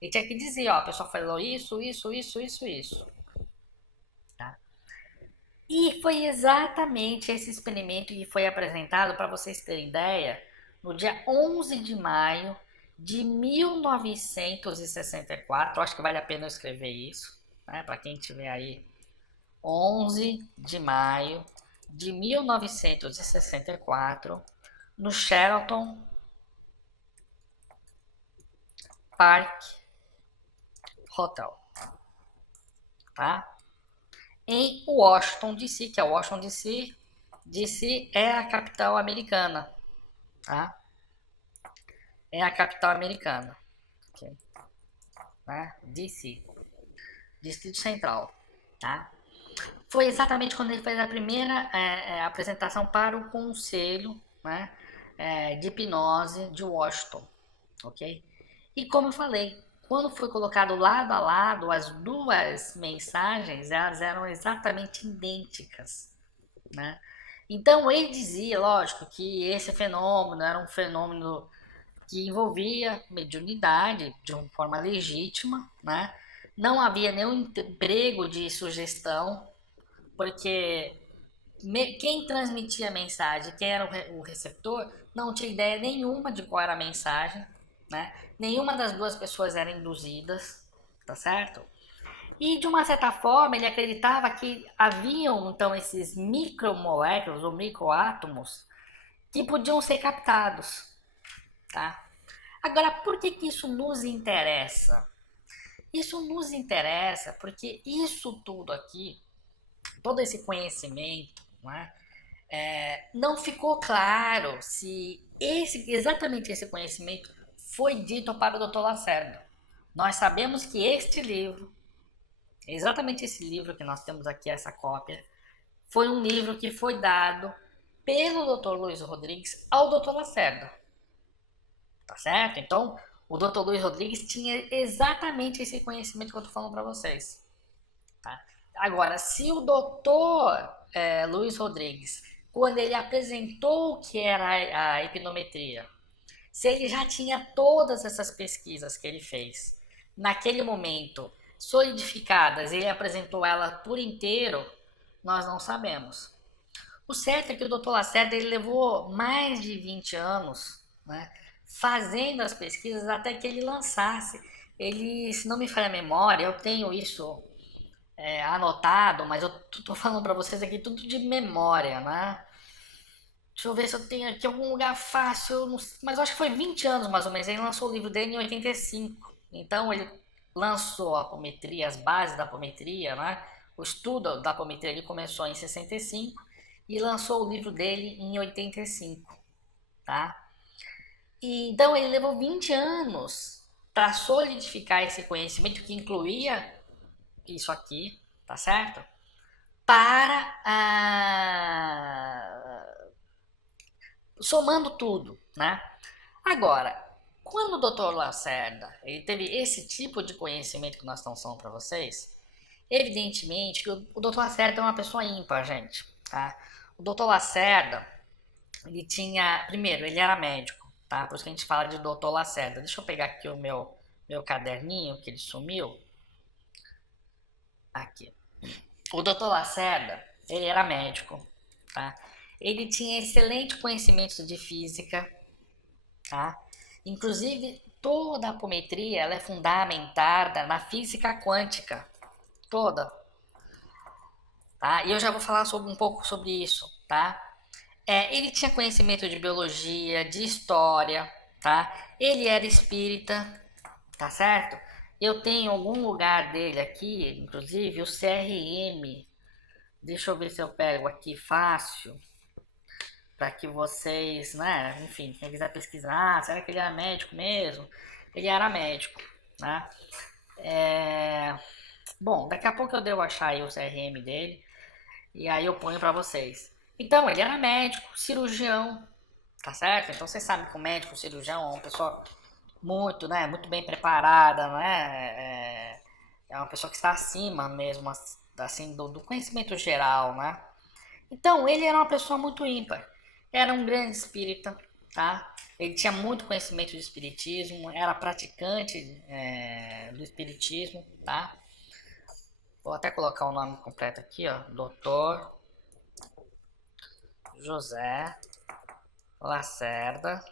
Ele tinha que dizer, ó, a pessoa falou isso, isso, isso, isso, isso. Tá? E foi exatamente esse experimento que foi apresentado, para vocês terem ideia, no dia 11 de maio de 1964. Acho que vale a pena eu escrever isso, né, para quem tiver aí. 11 de maio de 1964, no Sheraton Park Hotel, tá? Em Washington DC, que é Washington DC. DC é a capital americana, tá? É a capital americana, okay? Né? DC, Distrito Central, tá? Foi exatamente quando ele fez a primeira apresentação para o Conselho, né, de Hipnose de Washington, ok? E como eu falei, quando foi colocado lado a lado, as duas mensagens, elas eram exatamente idênticas, né? Então ele dizia, lógico, que esse fenômeno era um fenômeno que envolvia mediunidade de uma forma legítima, né? Não havia nenhum emprego de sugestão, porque quem transmitia a mensagem, quem era o receptor, não tinha ideia nenhuma de qual era a mensagem, né? Nenhuma das duas pessoas eram induzidas, tá certo? E de uma certa forma ele acreditava que haviam então esses micromoléculas ou microátomos que podiam ser captados, tá? Agora, por que isso nos interessa? Isso nos interessa porque isso tudo aqui, todo esse conhecimento, né, não ficou claro se exatamente esse conhecimento foi dito para o Dr. Lacerda. Nós sabemos que este livro, exatamente esse livro que nós temos aqui, essa cópia, foi um livro que foi dado pelo Dr. Luiz Rodrigues ao Dr. Lacerda. Tá certo? Então, o Dr. Luiz Rodrigues tinha exatamente esse conhecimento que eu estou falando para vocês. Tá? Agora, se o Dr. Luiz Rodrigues quando ele apresentou o que era a hipnometria, se ele já tinha todas essas pesquisas que ele fez naquele momento solidificadas, ele apresentou ela por inteiro, nós não sabemos. O certo é que o Dr. Lacerda ele levou mais de 20 anos, né, fazendo as pesquisas até que ele lançasse. Ele, se não me falha a memória, eu tenho isso anotado, mas eu tô falando para vocês aqui tudo de memória, né? Deixa eu ver se eu tenho aqui algum lugar fácil, mas eu acho que foi 20 anos mais ou menos. Ele lançou o livro dele em 85. Então ele lançou a apometria, as bases da apometria, né? O estudo da apometria ele começou em 65 e lançou o livro dele em 85, tá? E, então ele levou 20 anos para solidificar esse conhecimento que incluía isso aqui, tá certo? Para somando tudo, né? Agora, quando o Dr. Lacerda ele teve esse tipo de conhecimento que nós estamos falando para vocês, evidentemente que o Dr. Lacerda é uma pessoa ímpar, gente, tá? O Dr. Lacerda, ele tinha, primeiro, ele era médico, tá? Por isso que a gente fala de Dr. Lacerda. Deixa eu pegar aqui o meu caderninho que ele sumiu. Aqui. O Dr. Lacerda, ele era médico, tá? Ele tinha excelente conhecimento de física, tá? Inclusive, toda a apometria ela é fundamentada na física quântica, toda, tá? E eu já vou falar um pouco sobre isso, tá? Ele tinha conhecimento de biologia, de história, tá? Ele era espírita, tá certo? Eu tenho algum lugar dele aqui, inclusive o CRM. Deixa eu ver se eu pego aqui fácil para que vocês, né, enfim, quem quiser pesquisar, será que ele era médico mesmo? Ele era médico, né? Bom, daqui a pouco eu devo achar aí o CRM dele e aí eu ponho para vocês. Então, ele era médico, cirurgião, tá certo? Então vocês sabem que o médico, o cirurgião é uma pessoa muito, né, muito bem preparada, né? É uma pessoa que está acima mesmo, assim, do conhecimento geral, né? Então, ele era uma pessoa muito ímpar. Era um grande espírita, tá? Ele tinha muito conhecimento de espiritismo, era praticante do espiritismo, tá? Vou até colocar o nome completo aqui, ó. Dr. José Lacerda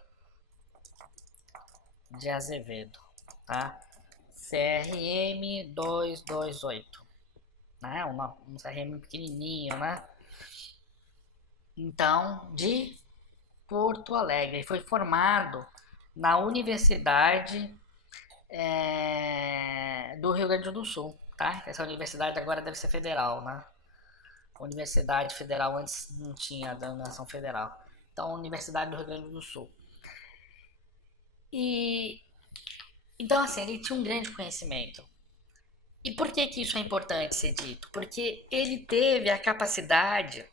de Azevedo, tá? CRM 228, né? Um CRM pequenininho, né? Então, de Porto Alegre. Ele foi formado na Universidade do Rio Grande do Sul, tá? Essa universidade agora deve ser federal, né? A Universidade Federal antes não tinha denominação federal. Então, Universidade do Rio Grande do Sul. E então, assim, ele tinha um grande conhecimento. E por que isso é importante ser dito? Porque ele teve a capacidade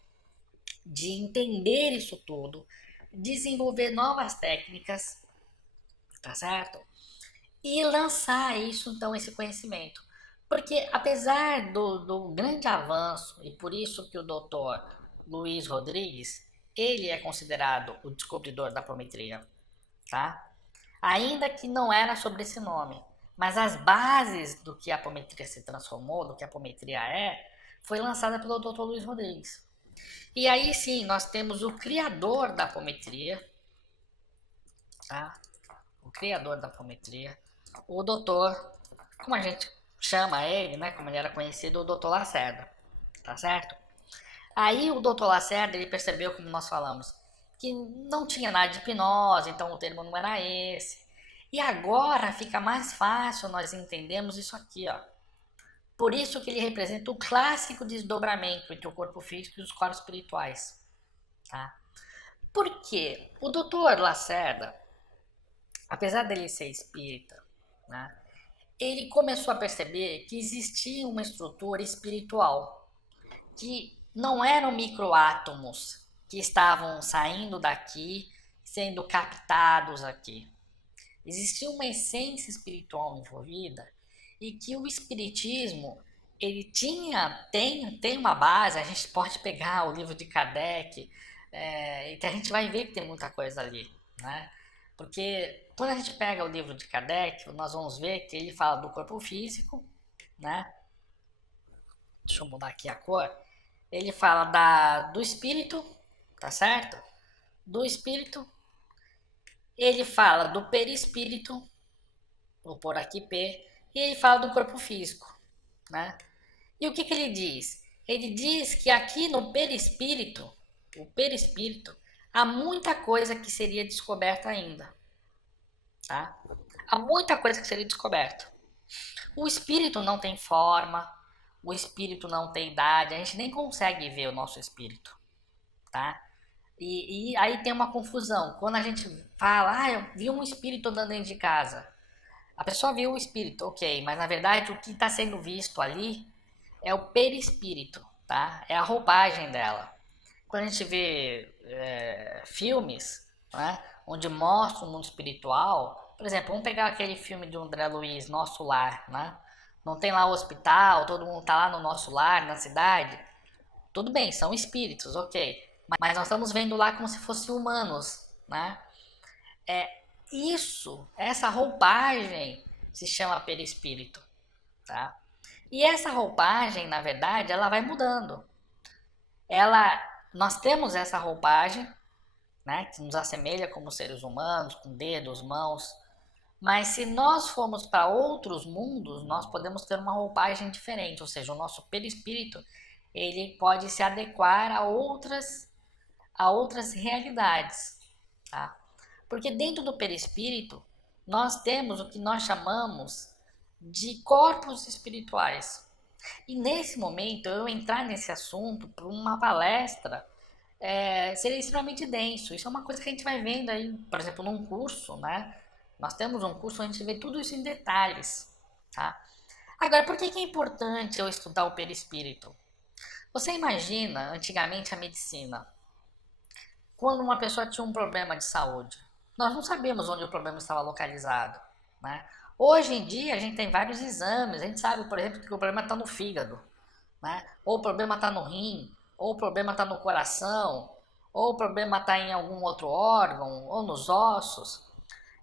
de entender isso tudo, desenvolver novas técnicas, tá certo? E lançar isso, então, esse conhecimento. Porque apesar do grande avanço, e por isso que o doutor Luiz Rodrigues, ele é considerado o descobridor da apometria, tá? Ainda que não era sobre esse nome, mas as bases do que a apometria se transformou, do que a apometria foi lançada pelo doutor Luiz Rodrigues. E aí sim, nós temos o criador da apometria, tá? O criador da apometria, o doutor, como a gente chama ele, né? Como ele era conhecido, o doutor Lacerda, tá certo? Aí o doutor Lacerda, ele percebeu, como nós falamos, que não tinha nada de hipnose, então o termo não era esse. E agora fica mais fácil nós entendermos isso aqui, ó. Por isso que ele representa o clássico desdobramento entre o corpo físico e os corpos espirituais, tá? Por quê? O doutor Lacerda, apesar dele ser espírita, né, ele começou a perceber que existia uma estrutura espiritual, que não eram microátomos que estavam saindo daqui, sendo captados aqui. Existia uma essência espiritual envolvida e que o espiritismo ele tem uma base. A gente pode pegar o livro de Kardec, e que a gente vai ver que tem muita coisa ali, né? Porque quando a gente pega o livro de Kardec, nós vamos ver que ele fala do corpo físico, né? Deixa eu mudar aqui a cor. Ele fala do espírito, tá certo? Do espírito. Ele fala do perispírito, vou pôr aqui P, e ele fala do corpo físico, né? E o que ele diz? Ele diz que aqui no perispírito, o perispírito, há muita coisa que seria descoberta ainda, tá? Há muita coisa que seria descoberta. O espírito não tem forma, o espírito não tem idade, a gente nem consegue ver o nosso espírito, tá? E aí tem uma confusão. Quando a gente fala, eu vi um espírito andando dentro de casa. A pessoa viu o espírito, ok, mas na verdade o que está sendo visto ali é o perispírito, tá? É a roupagem dela. Quando a gente vê filmes, né, onde mostra o mundo espiritual, por exemplo, vamos pegar aquele filme do André Luiz, Nosso Lar, né? Não tem lá o hospital, todo mundo tá lá no nosso lar, na cidade. Tudo bem, são espíritos, ok. Mas nós estamos vendo lá como se fossem humanos, né? Essa roupagem se chama perispírito, tá? E essa roupagem, na verdade, ela vai mudando. Nós temos essa roupagem, né, que nos assemelha como seres humanos, com dedos, mãos. Mas se nós formos para outros mundos, nós podemos ter uma roupagem diferente, ou seja, o nosso perispírito ele pode se adequar a outras realidades, tá? Porque dentro do perispírito nós temos o que nós chamamos de corpos espirituais. E nesse momento, eu entrar nesse assunto para uma palestra seria extremamente denso. Isso é uma coisa que a gente vai vendo aí, por exemplo, num curso, né? Nós temos um curso onde a gente vê tudo isso em detalhes, tá? Agora, por que é importante eu estudar o perispírito? Você imagina, antigamente, a medicina, quando uma pessoa tinha um problema de saúde, nós não sabíamos onde o problema estava localizado, né? Hoje em dia, a gente tem vários exames, a gente sabe, por exemplo, que o problema está no fígado, né? Ou o problema está no rim, ou o problema está no coração, ou o problema está em algum outro órgão, ou nos ossos.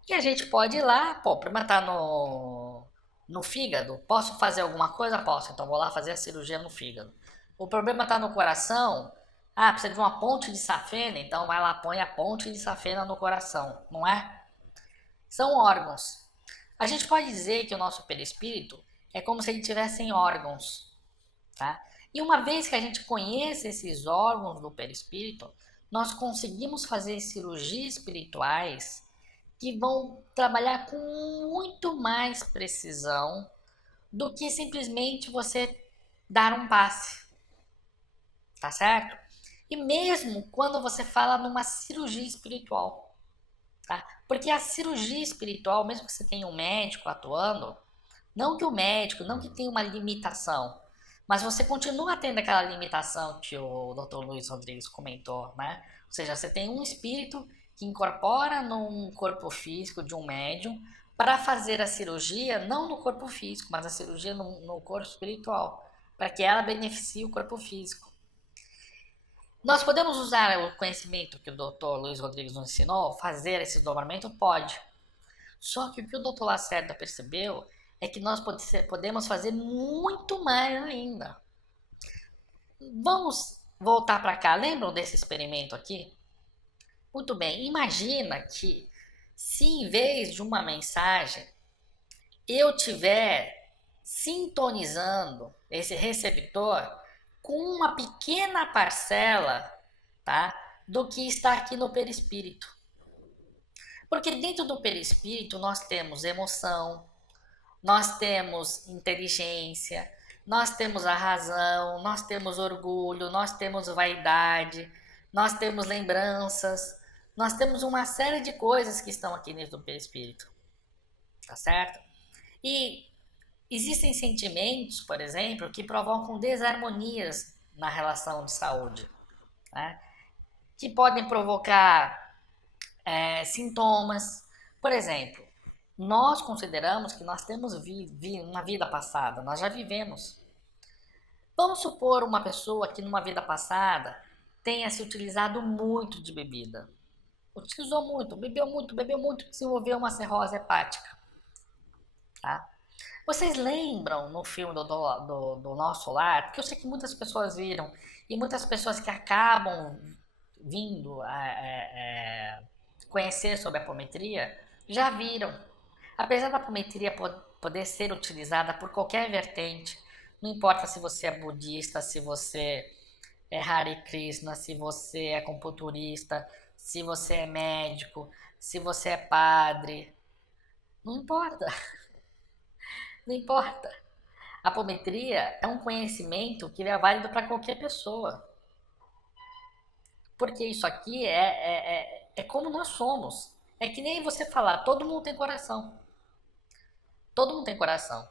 E a gente pode ir lá, pô, o problema está no fígado, posso fazer alguma coisa? Posso, então vou lá fazer a cirurgia no fígado. O problema está no coração, precisa de uma ponte de safena, então vai lá, põe a ponte de safena no coração, não é? São órgãos. A gente pode dizer que o nosso perispírito é como se ele tivesse órgãos, tá? E uma vez que a gente conhece esses órgãos do perispírito, nós conseguimos fazer cirurgias espirituais que vão trabalhar com muito mais precisão do que simplesmente você dar um passe, tá certo? E mesmo quando você fala numa cirurgia espiritual, tá? Porque a cirurgia espiritual, mesmo que você tenha um médico atuando, não que o médico, não que tenha uma limitação, mas você continua tendo aquela limitação que o Dr. Luiz Rodrigues comentou, né? Ou seja, você tem um espírito que incorpora num corpo físico de um médium para fazer a cirurgia, não no corpo físico, mas a cirurgia no corpo espiritual, para que ela beneficie o corpo físico. Nós podemos usar o conhecimento que o Dr. Luiz Rodrigues nos ensinou, fazer esse dobramento? Pode. Só que o que o Dr. Lacerda percebeu é que nós podemos fazer muito mais ainda. Vamos voltar para cá. Lembram desse experimento aqui? Muito bem. Imagina que se em vez de uma mensagem eu tiver sintonizando esse receptor com uma pequena parcela, tá, do que está aqui no perispírito. Porque dentro do perispírito nós temos emoção, nós temos inteligência, nós temos a razão, nós temos orgulho, nós temos vaidade, nós temos lembranças, nós temos uma série de coisas que estão aqui dentro do perispírito, tá certo? E existem sentimentos, por exemplo, que provocam desarmonias na relação de saúde, né? Que podem provocar sintomas. Por exemplo, nós consideramos que nós temos uma vida passada, nós já vivemos. Vamos supor uma pessoa que numa vida passada tenha se utilizado muito de bebida. Utilizou bebeu muito, desenvolveu uma cirrose hepática. Tá? Vocês lembram no filme do Nosso Lar? Porque eu sei que muitas pessoas viram, e muitas pessoas que acabam vindo conhecer sobre a apometria já viram. Apesar da apometria poder ser utilizada por qualquer vertente, não importa se você é budista, se você é Hare Krishna, se você é acupunturista, se você é médico, se você é padre, não importa, não importa. A apometria é um conhecimento que é válido para qualquer pessoa. Porque isso aqui é como nós somos. É que nem você falar, todo mundo tem coração. Todo mundo tem coração.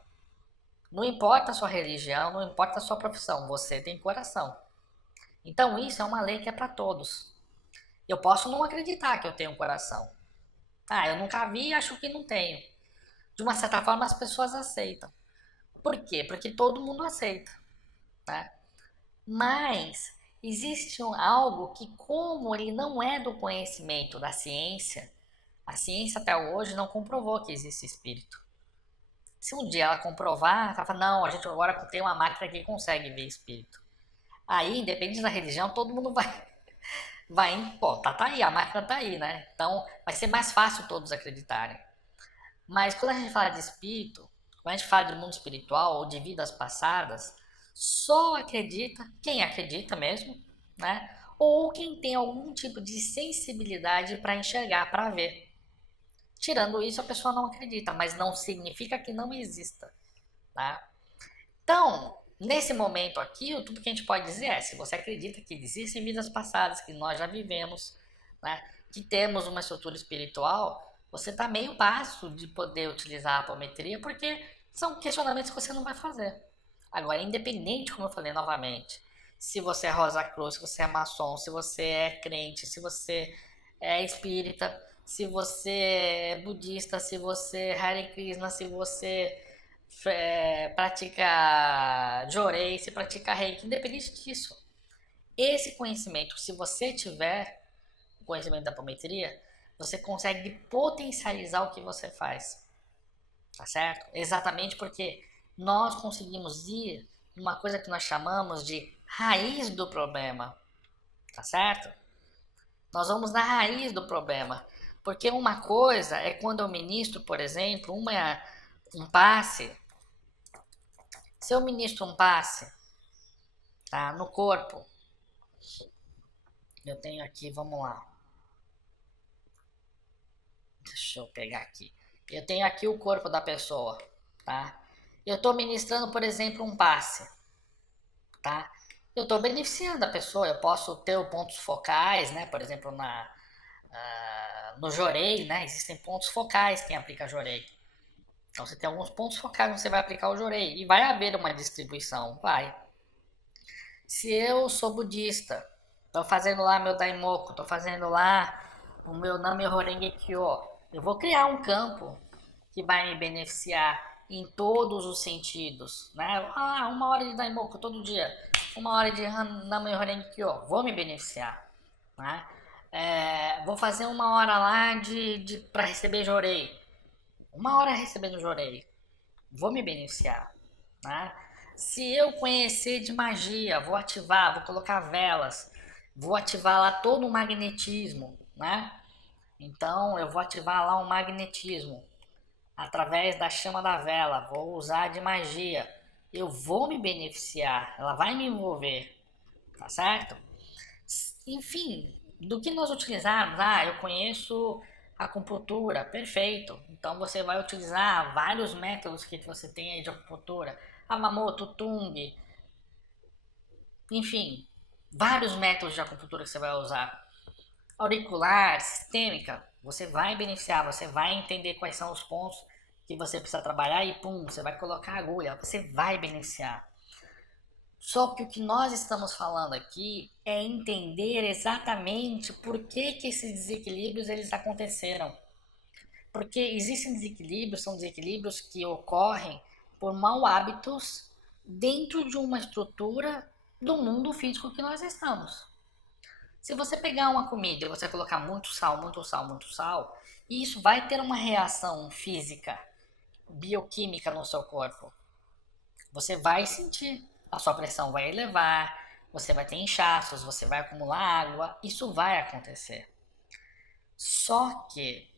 Não importa a sua religião, não importa a sua profissão, você tem coração. Então isso é uma lei que é para todos. Eu posso não acreditar que eu tenho um coração. Ah, eu nunca vi e acho que não tenho. De uma certa forma as pessoas aceitam. Por quê? Porque todo mundo aceita. Né? Mas existe algo que, como ele não é do conhecimento da ciência, a ciência até hoje não comprovou que existe espírito. Se um dia ela comprovar, ela fala, não, a gente agora tem uma máquina que consegue ver espírito. Aí, independente da religião, todo mundo pô, tá aí, a máquina tá aí, né? Então, vai ser mais fácil todos acreditarem. Mas quando a gente fala de espírito, quando a gente fala de mundo espiritual ou de vidas passadas, só acredita quem acredita mesmo, né? Ou quem tem algum tipo de sensibilidade para enxergar, para ver. Tirando isso, a pessoa não acredita, mas não significa que não exista, tá? Então, nesse momento aqui, tudo que a gente pode dizer é, se você acredita que existem vidas passadas, que nós já vivemos, né, que temos uma estrutura espiritual, você está meio passo de poder utilizar a apometria, porque são questionamentos que você não vai fazer. Agora, independente, como eu falei novamente, se você é Rosa Cruz, se você é maçom, se você é crente, se você é espírita, se você é budista, se você é Hare Krishna, se você pratica Jorei, se pratica Reiki, independente disso. Esse conhecimento, se você tiver o conhecimento da apometria, você consegue potencializar o que você faz. Tá certo? Exatamente porque nós conseguimos ir numa coisa que nós chamamos de raiz do problema. Tá certo? Nós vamos na raiz do problema. Porque uma coisa é quando eu ministro, por exemplo, um passe. Se eu ministro um passe, tá, no corpo, eu tenho aqui, vamos lá. Deixa eu pegar aqui. Eu tenho aqui o corpo da pessoa, tá? Eu estou ministrando, por exemplo, um passe, tá? Eu estou beneficiando a pessoa. Eu posso ter pontos focais, né? Por exemplo, no Jorei, né? Existem pontos focais quem aplica Jorei. Então você tem alguns pontos focais onde você vai aplicar o Jorei. E vai haver uma distribuição, vai. Se eu sou budista, estou fazendo lá meu Daimoku, estou fazendo lá o meu Nam-myoho-renge Kyo, eu vou criar um campo que vai me beneficiar em todos os sentidos, né? Ah, 1 hora de Daimoku todo dia, 1 hora de Nam-myoho-renge Kyo, vou me beneficiar, né? Vou fazer 1 hora lá para receber Jorei, 1 hora recebendo Jorei, vou me beneficiar, né? Se eu conhecer de magia, vou ativar, vou colocar velas, vou ativar lá todo o magnetismo, né? Então eu vou ativar lá o magnetismo através da chama da vela, vou usar de magia, eu vou me beneficiar, ela vai me envolver, tá certo? Enfim, do que nós utilizarmos, eu conheço a acupuntura, perfeito. Então você vai utilizar vários métodos que você tem aí de acupuntura, Hamamoto, Tung, enfim, vários métodos de acupuntura que você vai usar. Auricular, sistêmica, você vai beneficiar, você vai entender quais são os pontos que você precisa trabalhar e pum, você vai colocar a agulha, você vai beneficiar. Só que o que nós estamos falando aqui é entender exatamente por que esses desequilíbrios eles aconteceram. Porque existem desequilíbrios, são desequilíbrios que ocorrem por mau hábitos dentro de uma estrutura do mundo físico que nós estamos. Se você pegar uma comida e você colocar muito sal, muito sal, muito sal, isso vai ter uma reação física, bioquímica no seu corpo. Você vai sentir, a sua pressão vai elevar, você vai ter inchaços, você vai acumular água, isso vai acontecer. Só que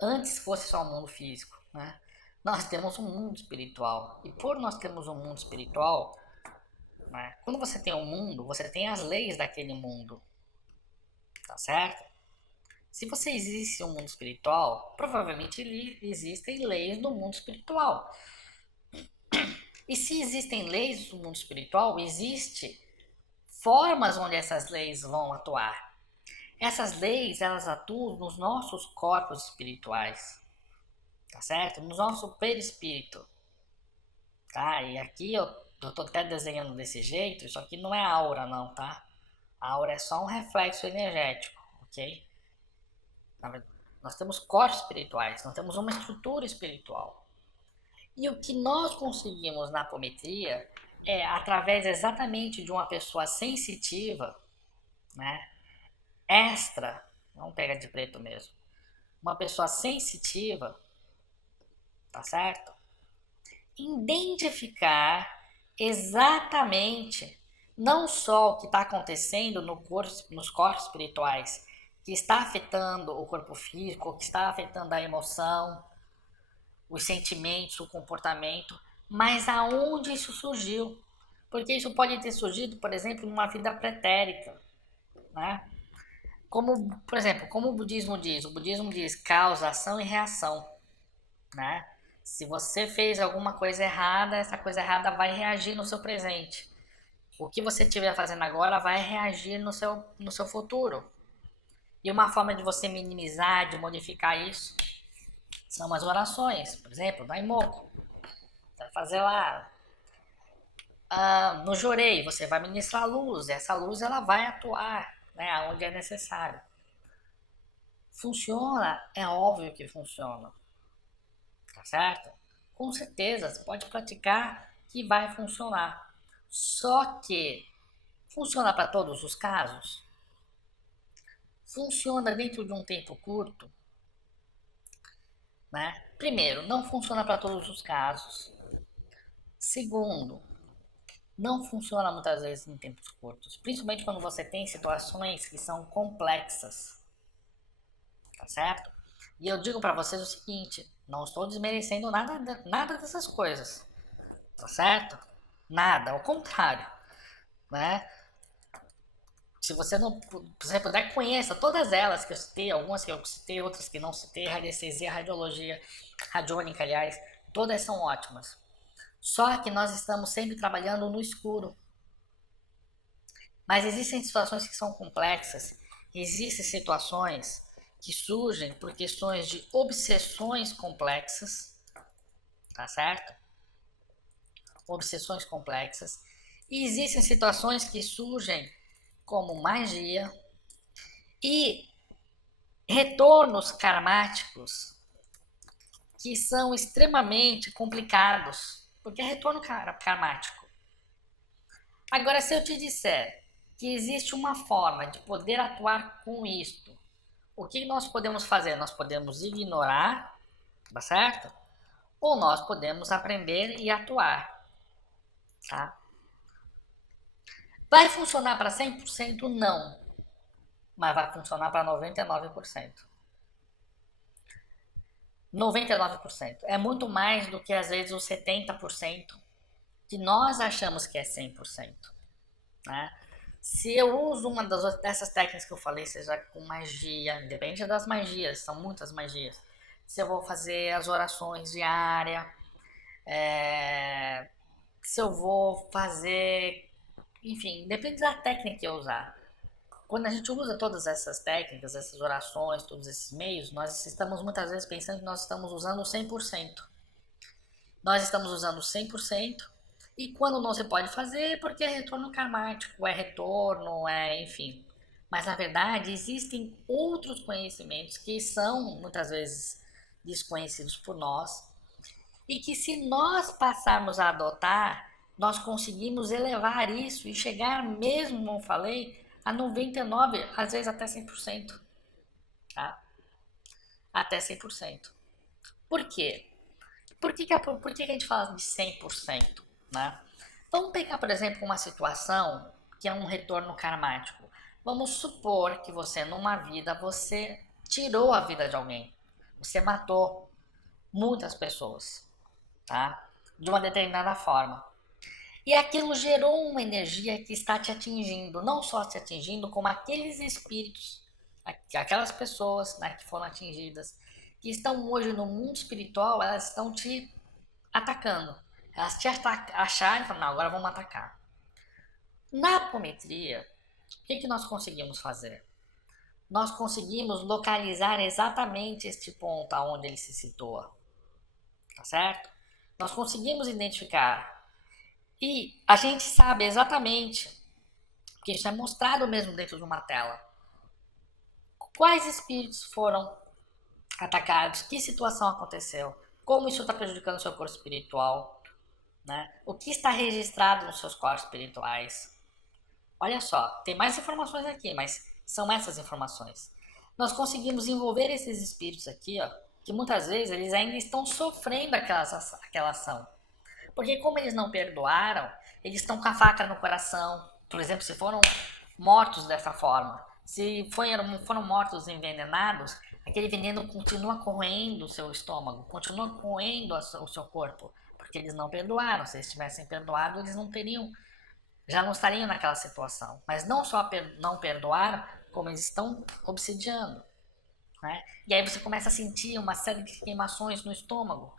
antes fosse só o mundo físico, né? Nós temos um mundo espiritual. E por nós termos um mundo espiritual, né? Quando você tem um mundo, você tem as leis daquele mundo, tá certo? Se você existe um mundo espiritual, provavelmente existem leis do mundo espiritual. E se existem leis do mundo espiritual, existem formas onde essas leis vão atuar. Essas leis, elas atuam nos nossos corpos espirituais, tá certo? No nosso perispírito, tá? E aqui eu tô até desenhando desse jeito, isso aqui não é aura não, tá? A aura é só um reflexo energético, ok? Nós temos corpos espirituais, nós temos uma estrutura espiritual. E o que nós conseguimos na apometria é, através exatamente de uma pessoa sensitiva, né? Extra, não pega de preto mesmo, uma pessoa sensitiva, tá certo? Identificar exatamente não só o que está acontecendo nos corpos espirituais, que está afetando o corpo físico, que está afetando a emoção, os sentimentos, o comportamento, mas aonde isso surgiu. Porque isso pode ter surgido, por exemplo, numa vida pretérita, né? Como, por exemplo, como o budismo diz causa, ação e reação, né? Se você fez alguma coisa errada, essa coisa errada vai reagir no seu presente. O que você estiver fazendo agora vai reagir no seu futuro. E uma forma de você minimizar, de modificar isso, são as orações. Por exemplo, Daimoku. Você vai fazer lá. No Jorei, você vai ministrar a luz. Essa luz ela vai atuar, né, onde é necessário. Funciona? É óbvio que funciona. Tá certo? Com certeza, você pode praticar que vai funcionar. Só que funciona para todos os casos? Funciona dentro de um tempo curto? Né? Primeiro, não funciona para todos os casos. Segundo, não funciona muitas vezes em tempos curtos, principalmente quando você tem situações que são complexas, tá certo? E eu digo para vocês o seguinte, não estou desmerecendo nada dessas coisas, tá certo? Nada, ao contrário, né? Se você não, se você puder, conheça todas elas que eu citei, algumas que eu citei, outras que não citei, radiestesia, radiologia, radiônica, aliás, todas são ótimas. Só que nós estamos sempre trabalhando no escuro. Mas existem situações que são complexas, existem situações que surgem por questões de obsessões complexas, tá certo? Obsessões complexas. E existem situações que surgem como magia e retornos karmáticos que são extremamente complicados, porque é retorno karmático. Agora, se eu te disser que existe uma forma de poder atuar com isto, o que nós podemos fazer? Nós podemos ignorar, tá certo? Ou nós podemos aprender e atuar, tá? Vai funcionar para 100%? Não, mas vai funcionar para 99%. 99%. É muito mais do que às vezes os 70% que nós achamos que é 100%. Né? Se eu uso uma dessas técnicas que eu falei, seja com magia, independente das magias, são muitas magias. Se eu vou fazer as orações diárias, se eu vou fazer, enfim, depende da técnica que eu usar. Quando a gente usa todas essas técnicas, essas orações, todos esses meios, nós estamos muitas vezes pensando que nós estamos usando 100%. Nós estamos usando 100%. E quando não se pode fazer, porque é retorno karmático, é retorno, enfim. Mas na verdade existem outros conhecimentos que são muitas vezes desconhecidos por nós e que se nós passarmos a adotar, nós conseguimos elevar isso e chegar mesmo, como falei, a 99%, às vezes até 100%, tá? Até 100%. Por quê? Por que a gente fala de 100%, né? Vamos pegar, por exemplo, uma situação que é um retorno karmático. Vamos supor que você, numa vida, você tirou a vida de alguém. Você matou muitas pessoas, tá? De uma determinada forma. E aquilo gerou uma energia que está te atingindo, não só te atingindo, como aqueles espíritos, aquelas pessoas, né, que foram atingidas, que estão hoje no mundo espiritual, elas estão te atacando. Elas te acharam e falam, não, agora vamos atacar. Na apometria, o que nós conseguimos fazer? Nós conseguimos localizar exatamente este ponto aonde ele se situa, tá certo? Nós conseguimos identificar e a gente sabe exatamente, porque isso é mostrado mesmo dentro de uma tela, quais espíritos foram atacados, que situação aconteceu, como isso está prejudicando o seu corpo espiritual, né? O que está registrado nos seus corpos espirituais. Olha só, tem mais informações aqui, mas são essas informações. Nós conseguimos envolver esses espíritos aqui, ó, que muitas vezes eles ainda estão sofrendo aquela ação. Porque como eles não perdoaram, eles estão com a faca no coração. Por exemplo, se foram mortos dessa forma, se foram mortos envenenados, aquele veneno continua corroendo o seu estômago, continua corroendo o seu corpo, porque eles não perdoaram. Se eles tivessem perdoado, eles não teriam, já não estariam naquela situação. Mas não só não perdoaram, como eles estão obsidiando, né? E aí você começa a sentir uma série de queimações no estômago.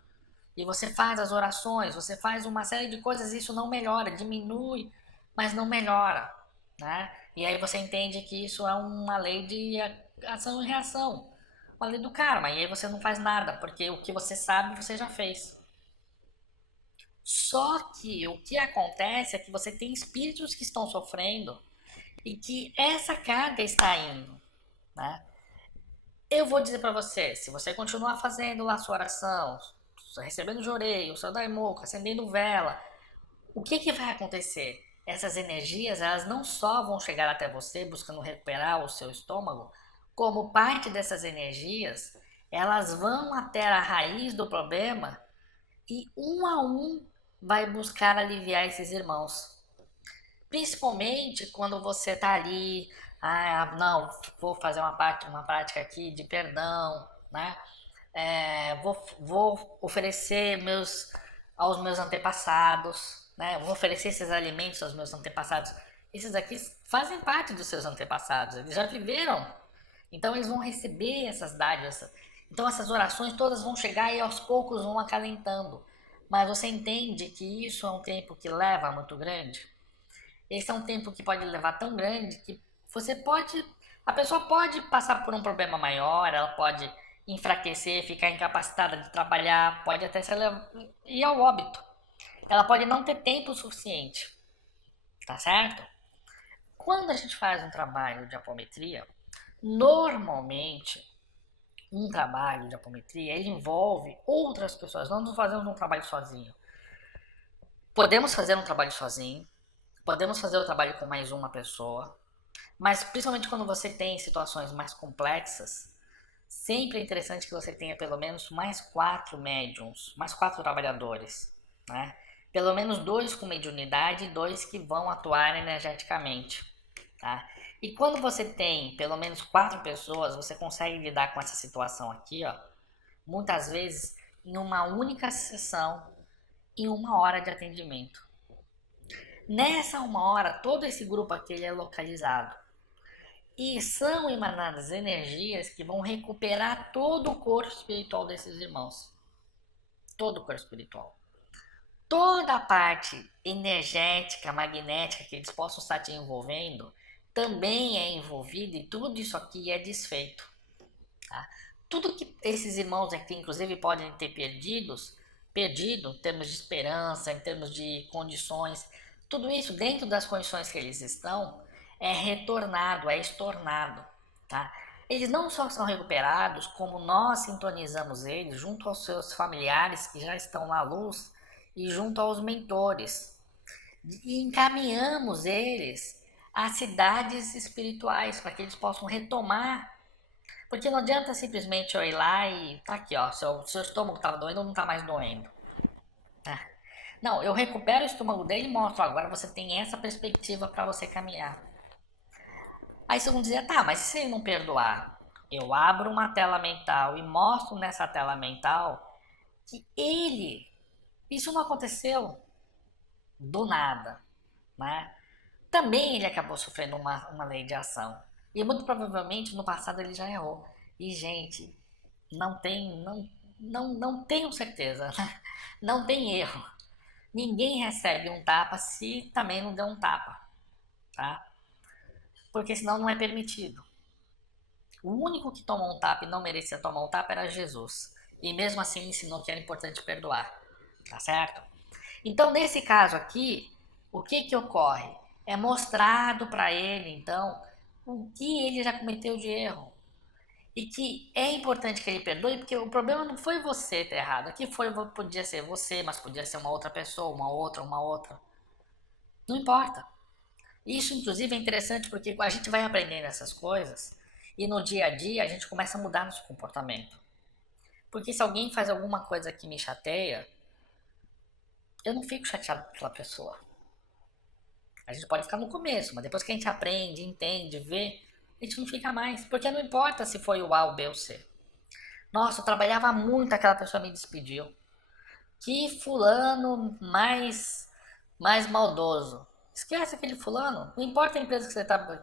E você faz as orações, você faz uma série de coisas e isso não melhora, diminui, mas não melhora, né? E aí você entende que isso é uma lei de ação e reação, uma lei do karma. E aí você não faz nada, porque o que você sabe você já fez. Só que o que acontece é que você tem espíritos que estão sofrendo e que essa carga está indo, né? Eu vou dizer para você, se você continuar fazendo lá a sua oração, recebendo joreio, o seu daimoku, acendendo vela, o que vai acontecer? Essas energias, elas não só vão chegar até você buscando recuperar o seu estômago, como parte dessas energias, elas vão até a raiz do problema e um a um vai buscar aliviar esses irmãos. Principalmente quando você está ali, não, vou fazer uma prática aqui de perdão, né? Vou oferecer aos meus antepassados, né? Vou oferecer esses alimentos aos meus antepassados. Esses aqui fazem parte dos seus antepassados, eles já viveram. Então eles vão receber essas dádivas. Então essas orações todas vão chegar e aos poucos vão acalentando. Mas você entende que isso é um tempo que leva muito grande? Esse é um tempo que pode levar tão grande que a pessoa pode passar por um problema maior, ela pode enfraquecer, ficar incapacitada de trabalhar, pode até ir ao óbito. Ela pode não ter tempo suficiente, tá certo? Quando a gente faz um trabalho de apometria, normalmente um trabalho de apometria ele envolve outras pessoas. Nós não fazemos um trabalho sozinho. Podemos fazer um trabalho sozinho, podemos fazer o trabalho com mais uma pessoa, mas principalmente quando você tem situações mais complexas, sempre é interessante que você tenha pelo menos mais 4 médiums, mais 4 trabalhadores, né? Pelo menos 2 com mediunidade e 2 que vão atuar energeticamente, tá? E quando você tem pelo menos 4 pessoas, você consegue lidar com essa situação aqui, ó, muitas vezes em uma única sessão, em 1 hora de atendimento. Nessa 1 hora, todo esse grupo aqui ele é localizado. E são emanadas energias que vão recuperar todo o corpo espiritual desses irmãos. Todo o corpo espiritual. Toda a parte energética, magnética que eles possam estar te envolvendo, também é envolvida e tudo isso aqui é desfeito. Tá? Tudo que esses irmãos aqui, inclusive, podem ter perdido em termos de esperança, em termos de condições, tudo isso dentro das condições que eles estão, é retornado, é estornado, tá? Eles não só são recuperados, como nós sintonizamos eles junto aos seus familiares que já estão na luz e junto aos mentores. E encaminhamos eles as cidades espirituais, para que eles possam retomar. Porque não adianta simplesmente eu ir lá e tá aqui, ó, seu estômago estava doendo ou não está mais doendo. Tá? Não, eu recupero o estômago dele e mostro, agora você tem essa perspectiva para você caminhar. Aí vocês vão dizer, tá, mas se ele não perdoar, eu abro uma tela mental e mostro nessa tela mental que isso não aconteceu do nada, né? Também ele acabou sofrendo uma lei de ação. E muito provavelmente no passado ele já errou. E, gente, não tenho certeza, né? Não tem erro. Ninguém recebe um tapa se também não deu um tapa, tá? Porque senão não é permitido. O único que tomou um tapa e não merecia tomar um tapa era Jesus. E mesmo assim ensinou que era importante perdoar, tá certo? Então, nesse caso aqui, o que ocorre? É mostrado para ele, então, o que ele já cometeu de erro. E que é importante que ele perdoe, porque o problema não foi você ter errado. Aqui podia ser você, mas podia ser uma outra pessoa, uma outra. Não importa. Isso, inclusive, é interessante porque a gente vai aprendendo essas coisas e no dia a dia a gente começa a mudar nosso comportamento. Porque se alguém faz alguma coisa que me chateia, eu não fico chateado com aquela pessoa. A gente pode ficar no começo, mas depois que a gente aprende, entende, vê, a gente não fica mais. Porque não importa se foi o A, o B ou o C. Nossa, eu trabalhava muito, aquela pessoa me despediu. Que fulano mais maldoso. Esquece aquele fulano. Não importa a empresa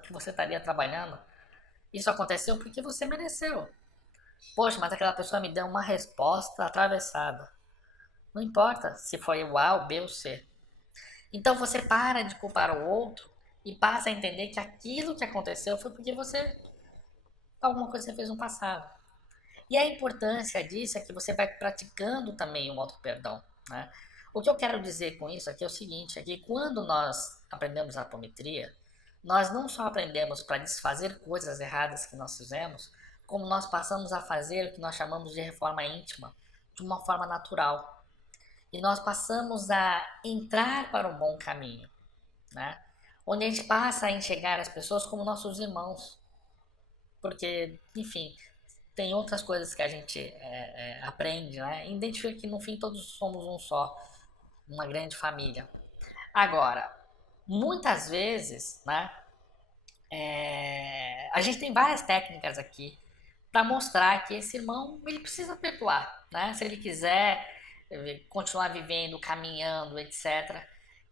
que você estaria trabalhando. Isso aconteceu porque você mereceu. Poxa, mas aquela pessoa me deu uma resposta atravessada. Não importa se foi o A, o B ou o C. Então você para de culpar o outro e passa a entender que aquilo que aconteceu foi porque alguma coisa você fez no passado. E a importância disso é que você vai praticando também o auto-perdão, né? O que eu quero dizer com isso aqui é o seguinte, é que quando nós aprendemos a apometria, nós não só aprendemos para desfazer coisas erradas que nós fizemos, como nós passamos a fazer o que nós chamamos de reforma íntima, de uma forma natural. E nós passamos a entrar para um bom caminho, né? Onde a gente passa a enxergar as pessoas como nossos irmãos. Porque, enfim, tem outras coisas que a gente aprende, né? Identifica que no fim todos somos um só, uma grande família. Agora, muitas vezes, né? A gente tem várias técnicas aqui para mostrar que esse irmão ele precisa perdoar, né? Se ele quiser continuar vivendo, caminhando, etc.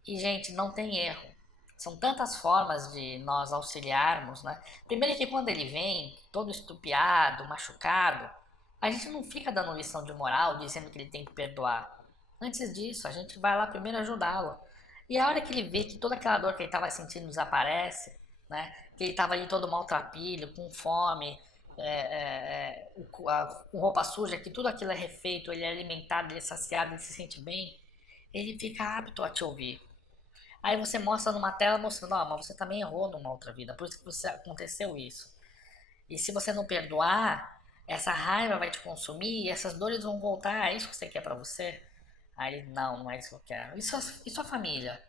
E gente, não tem erro. São tantas formas de nós auxiliarmos, né? Primeiro que quando ele vem todo estupiado, machucado, a gente não fica dando lição de moral dizendo que ele tem que perdoar. Antes disso, a gente vai lá primeiro ajudá-lo. E a hora que ele vê que toda aquela dor que ele estava sentindo desaparece, né? Que ele estava ali todo maltrapilho, com fome, com roupa suja, que tudo aquilo é refeito, ele é alimentado, ele é saciado, ele se sente bem, ele fica apto a te ouvir. Aí você mostra numa tela mostrando, ó, mas você também errou numa outra vida, por isso que você aconteceu isso. E se você não perdoar, essa raiva vai te consumir e essas dores vão voltar, é isso que você quer pra você? Aí não, não é isso que eu quero. E sua família?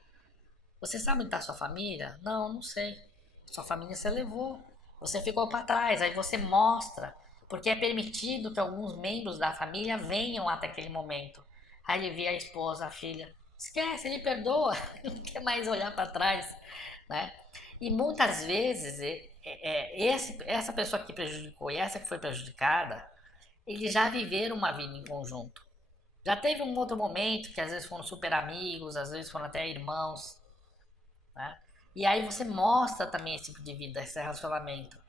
Você sabe onde tá sua família? Não, não sei. Sua família você levou. Você ficou para trás, aí você mostra. Porque é permitido que alguns membros da família venham até aquele momento. Aí ele vê a esposa, a filha. Esquece, ele perdoa. Não quer mais olhar para trás, né? E muitas vezes essa pessoa que prejudicou e essa que foi prejudicada, eles já viveram uma vida em conjunto. Já teve um outro momento que às vezes foram super amigos, às vezes foram até irmãos, né? E aí você mostra também esse tipo de vida, esse relacionamento.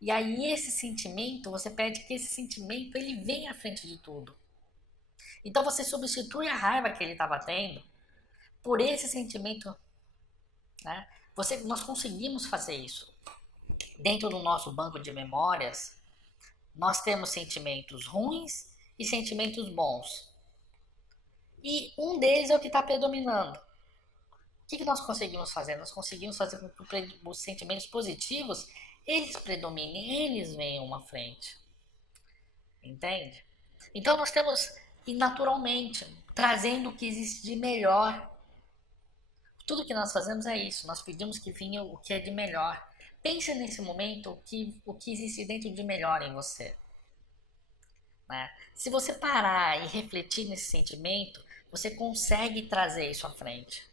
E aí esse sentimento, você pede que esse sentimento ele venha à frente de tudo. Então você substitui a raiva que ele estava tendo por esse sentimento, né? Nós conseguimos fazer isso. Dentro do nosso banco de memórias, nós temos sentimentos ruins e sentimentos bons. E um deles é o que está predominando. O que nós conseguimos fazer? Nós conseguimos fazer com que os sentimentos positivos eles predominem, eles venham à frente. Entende? Então nós temos, e naturalmente, trazendo o que existe de melhor. Tudo que nós fazemos é isso, nós pedimos que venha o que é de melhor. Pense nesse momento o que existe dentro de melhor em você. Né? Se você parar e refletir nesse sentimento, você consegue trazer isso à frente.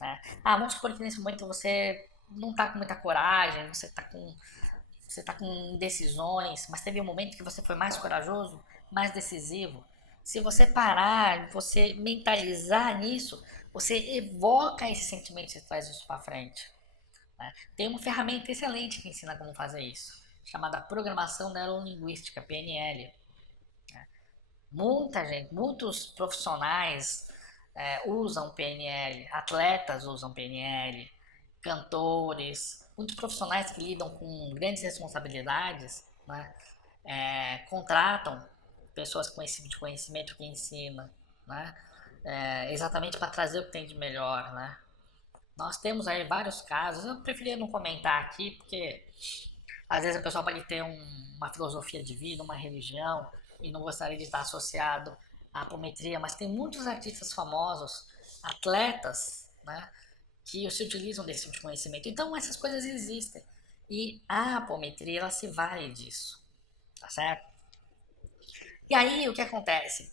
Né? Ah, vamos supor que nesse momento você não está com muita coragem, você tá com indecisões, mas teve um momento que você foi mais corajoso, mais decisivo. Se você parar, você mentalizar nisso, você evoca esse sentimento e traz isso para frente. Né? Tem uma ferramenta excelente que ensina como fazer isso, chamada Programação Neurolinguística, PNL. Muita gente, muitos profissionais usam PNL, atletas usam PNL, cantores, muitos profissionais que lidam com grandes responsabilidades, né, contratam pessoas com esse tipo de conhecimento que ensina, né, exatamente para trazer o que tem de melhor, né. Nós temos aí vários casos, eu preferia não comentar aqui, porque às vezes a pessoa pode ter uma filosofia de vida, uma religião, e não gostaria de estar associado à apometria, mas tem muitos artistas famosos, atletas, né, que se utilizam desse tipo de conhecimento. Então essas coisas existem. E a apometria, ela se vale disso, tá certo? E aí o que acontece?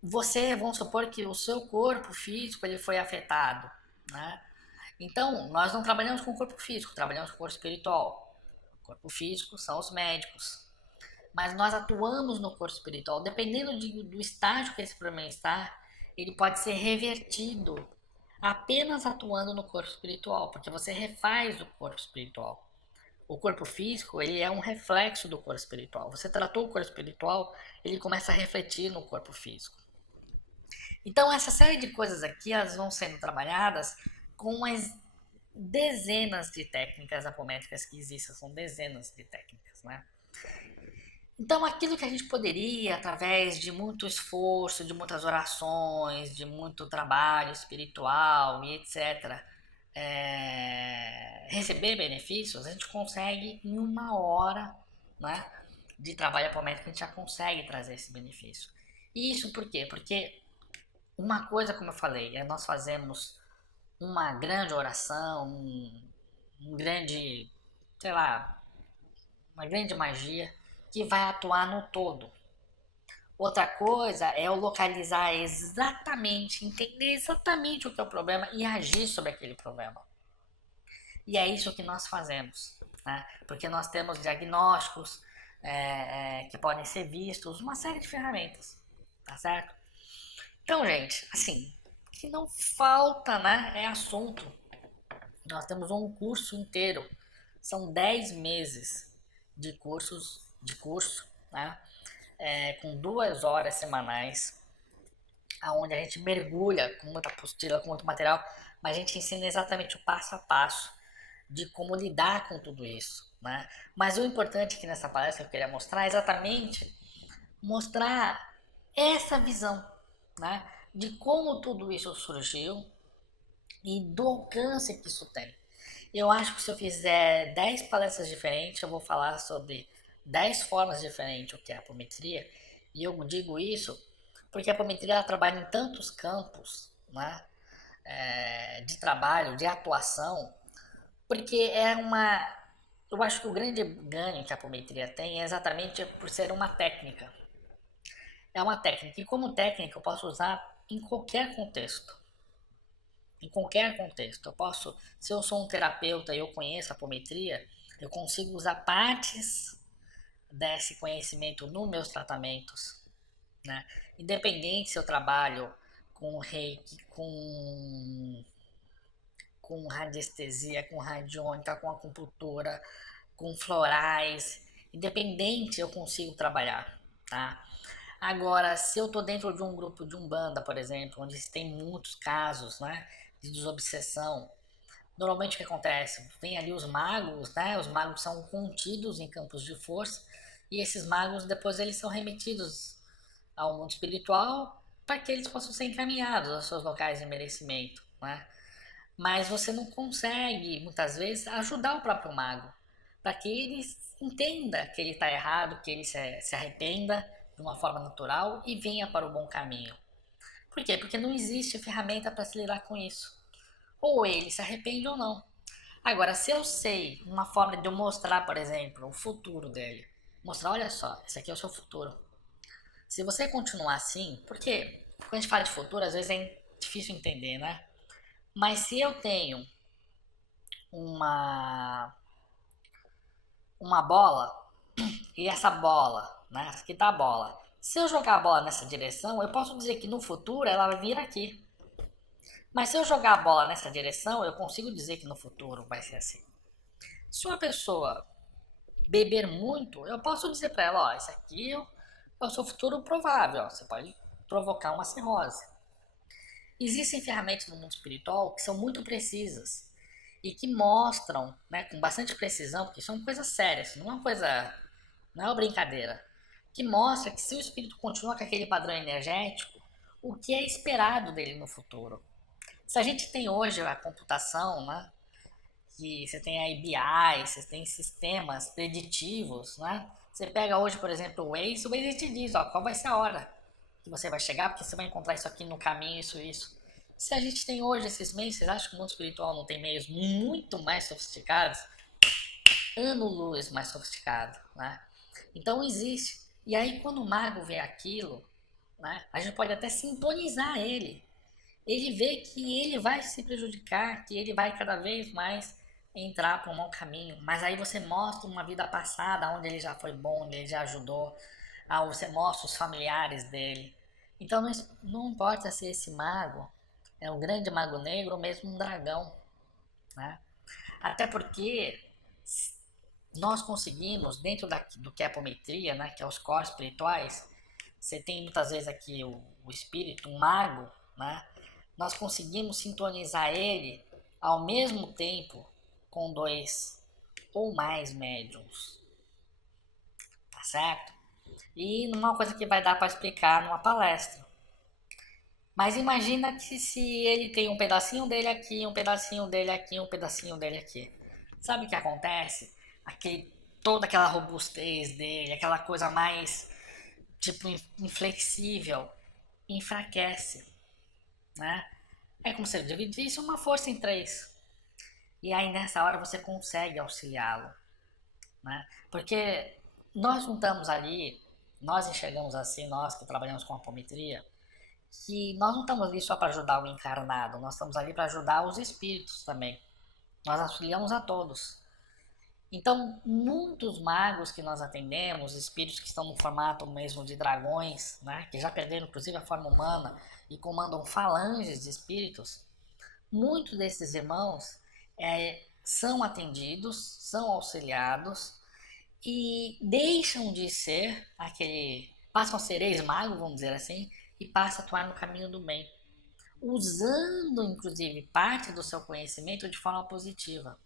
Vamos supor que o seu corpo físico ele foi afetado, né? Então, nós não trabalhamos com o corpo físico, trabalhamos com o corpo espiritual. O corpo físico são os médicos, mas nós atuamos no corpo espiritual. Dependendo do estágio que esse problema está, ele pode ser revertido apenas atuando no corpo espiritual, porque você refaz o corpo espiritual. O corpo físico, ele é um reflexo do corpo espiritual. Você tratou o corpo espiritual, ele começa a refletir no corpo físico. Então, essa série de coisas aqui, elas vão sendo trabalhadas com as dezenas de técnicas apométricas que existem, são dezenas de técnicas, né? Então, aquilo que a gente poderia, através de muito esforço, de muitas orações, de muito trabalho espiritual e etc., receber benefícios, a gente consegue em uma hora, né, de trabalho apométrico, a gente já consegue trazer esse benefício. E isso por quê? Porque uma coisa, como eu falei, é nós fazemos uma grande oração, um grande, sei lá, uma grande magia que vai atuar no todo. Outra coisa é eu localizar exatamente, entender exatamente o que é o problema e agir sobre aquele problema. E é isso que nós fazemos, né? Porque nós temos diagnósticos que podem ser vistos, uma série de ferramentas, tá certo? Então, gente, assim, o que não falta, né, é assunto. Nós temos um curso inteiro, são 10 meses de curso, né? Com 2 horas semanais, onde a gente mergulha com muita apostila, com muito material, mas a gente ensina exatamente o passo a passo de como lidar com tudo isso, né? Mas o importante aqui nessa palestra que eu queria mostrar é exatamente mostrar essa visão, né? De como tudo isso surgiu e do alcance que isso tem. Eu acho que se eu fizer 10 palestras diferentes, eu vou falar sobre 10 formas diferentes o que é a apometria. E eu digo isso porque a apometria ela trabalha em tantos campos, né? De trabalho, de atuação, porque eu acho que o grande ganho que a apometria tem é exatamente por ser uma técnica. É uma técnica, e como técnica eu posso usar em qualquer contexto. Em qualquer contexto. Eu posso, se eu sou um terapeuta e eu conheço a apometria, eu consigo usar partes desse conhecimento nos meus tratamentos, né? Independente se eu trabalho com reiki, com radiestesia, com radiônica, com acupuntura, com florais, independente eu consigo trabalhar, tá? Agora, se eu tô dentro de um grupo de umbanda, por exemplo, onde tem muitos casos, né, de desobsessão, normalmente o que acontece? Vem ali os magos, né? Os magos são contidos em campos de força e esses magos depois eles são remetidos ao mundo espiritual para que eles possam ser encaminhados aos seus locais de merecimento, né? Mas você não consegue, muitas vezes, ajudar o próprio mago para que ele entenda que ele está errado, que ele se arrependa de uma forma natural e venha para o bom caminho. Por quê? Porque não existe ferramenta para se lidar com isso. ou ele se arrepende ou não. Agora, se eu sei uma forma de eu mostrar, por exemplo, o futuro dele, mostrar, olha só, esse aqui é o seu futuro. Se você continuar assim, porque quando a gente fala de futuro, às vezes é difícil entender, né? Mas se eu tenho uma uma bola e essa bola, né? Aqui tá a bola. Se eu jogar a bola nessa direção, eu posso dizer que no futuro ela vai vir aqui. Mas se eu jogar a bola nessa direção, eu consigo dizer que no futuro vai ser assim. Se uma pessoa beber muito, eu posso dizer para ela, ó, isso aqui é o seu futuro provável, ó, você pode provocar uma cirrose. Existem ferramentas no mundo espiritual que são muito precisas e que mostram, né, com bastante precisão, porque são coisas sérias, não é uma coisa, não é uma brincadeira, que mostra que se o espírito continua com aquele padrão energético, o que é esperado dele no futuro. Se a gente tem hoje a computação, né, que você tem aí BI, você tem sistemas preditivos, né? Você pega hoje, por exemplo, o Waze te diz, ó, qual vai ser a hora que você vai chegar, porque você vai encontrar isso aqui no caminho, isso. Se a gente tem hoje esses meios, vocês acham que o mundo espiritual não tem meios muito mais sofisticados? Ano-luz mais sofisticado, né? Então existe. E aí quando o mago vê aquilo, né, a gente pode até sintonizar ele. Ele vê que ele vai se prejudicar, que ele vai cada vez mais entrar para um mau caminho. Mas aí você mostra uma vida passada, onde ele já foi bom, onde ele já ajudou. Você mostra os familiares dele. Então não importa se esse mago é um grande mago negro ou mesmo um dragão, né? Até porque nós conseguimos, dentro do que é apometria, né, que é os corpos espirituais, você tem muitas vezes aqui o espírito, um mago, né? Nós conseguimos sintonizar ele ao mesmo tempo com dois ou mais médiums, tá certo? E não é uma coisa que vai dar para explicar numa palestra. Mas imagina que se ele tem um pedacinho dele aqui, um pedacinho dele aqui, um pedacinho dele aqui. Sabe o que acontece? Toda aquela robustez dele, aquela coisa mais tipo inflexível, enfraquece, né? É como se ele dividisse uma força em três. E aí nessa hora você consegue auxiliá-lo, né? Porque nós não estamos ali, nós enxergamos assim, nós que trabalhamos com apometria, que nós não estamos ali só para ajudar o encarnado, nós estamos ali para ajudar os espíritos também. Nós auxiliamos a todos. Então, muitos magos que nós atendemos, espíritos que estão no formato mesmo de dragões, né, que já perderam inclusive a forma humana e comandam falanges de espíritos, muitos desses irmãos são atendidos, são auxiliados e deixam de ser passam a ser ex-magos, vamos dizer assim, e passam a atuar no caminho do bem, usando inclusive parte do seu conhecimento de forma positiva.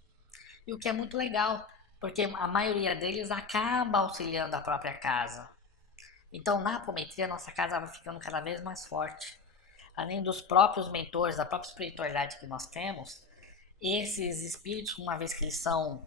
E o que é muito legal, porque a maioria deles acaba auxiliando a própria casa. Então, na apometria, nossa casa vai ficando cada vez mais forte. Além dos próprios mentores, da própria espiritualidade que nós temos, esses espíritos, uma vez que eles são,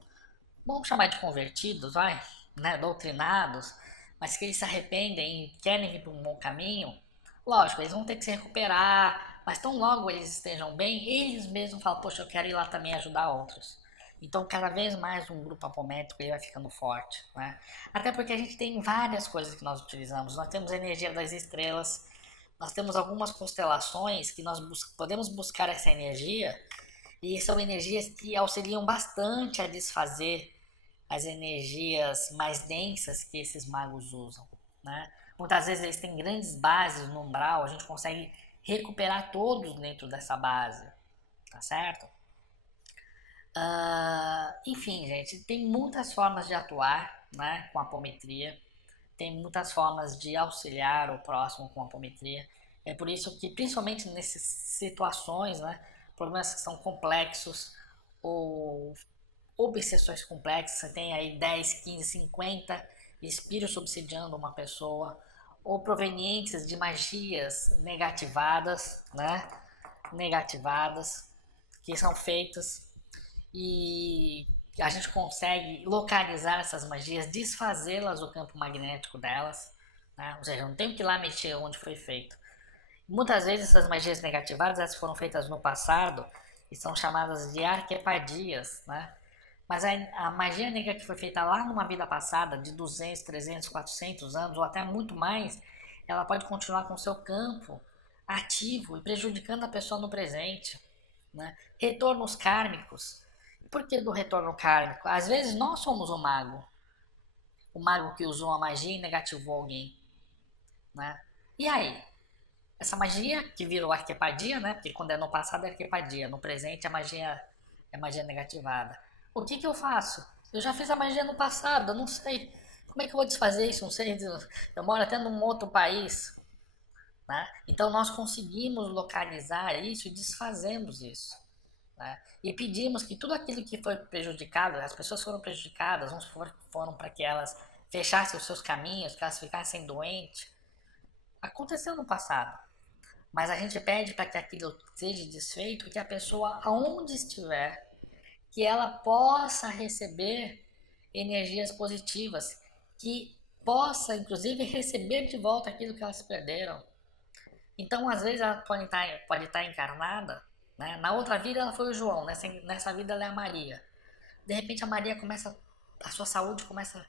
vamos chamar de convertidos, vai, né, doutrinados, mas que eles se arrependem e querem ir para um bom caminho, lógico, eles vão ter que se recuperar, mas tão logo eles estejam bem, eles mesmos falam, poxa, eu quero ir lá também ajudar outros. Então, cada vez mais um grupo apométrico ele vai ficando forte, né? Até porque a gente tem várias coisas que nós utilizamos. Nós temos a energia das estrelas, nós temos algumas constelações que nós podemos buscar essa energia e são energias que auxiliam bastante a desfazer as energias mais densas que esses magos usam, né? Muitas vezes eles têm grandes bases no umbral, a gente consegue recuperar todos dentro dessa base, tá certo? Enfim, gente, tem muitas formas de atuar, né, com a apometria, tem muitas formas de auxiliar o próximo com a apometria. É por isso que, principalmente nessas situações, né, problemas que são complexos ou obsessões complexas, você tem aí 10, 15, 50 espíritos subsidiando uma pessoa, ou provenientes de magias negativadas, né, negativadas, que são feitas e a gente consegue localizar essas magias, desfazê-las do campo magnético delas, né? Ou seja, não tem que ir lá mexer onde foi feito. Muitas vezes essas magias negativadas elas foram feitas no passado que são chamadas de arquepadias, né? Mas a magia negra que foi feita lá numa vida passada, de 200, 300, 400 anos, ou até muito mais, ela pode continuar com o seu campo ativo e prejudicando a pessoa no presente. Né? Retornos kármicos. Por que do retorno kármico? Às vezes nós somos o mago que usou a magia e negativou alguém. Né? E aí? Essa magia que virou arquepadia, né? Porque quando é no passado é arquepadia, no presente é magia negativada. O que eu faço? Eu já fiz a magia no passado, eu não sei. Como é que eu vou desfazer isso? Não sei. Eu moro até num outro país. Né? Então nós conseguimos localizar isso e desfazemos isso. Né? E pedimos que tudo aquilo que foi prejudicado, as pessoas foram prejudicadas, uns foram para que elas fechassem os seus caminhos, que elas ficassem doentes. Aconteceu no passado. Mas a gente pede para que aquilo seja desfeito, que a pessoa, aonde estiver, que ela possa receber energias positivas, que possa, inclusive, receber de volta aquilo que elas perderam. Então, às vezes, ela pode estar encarnada, né? Na outra vida ela foi o João, nessa vida ela é a Maria. De repente a Maria começa, a sua saúde começa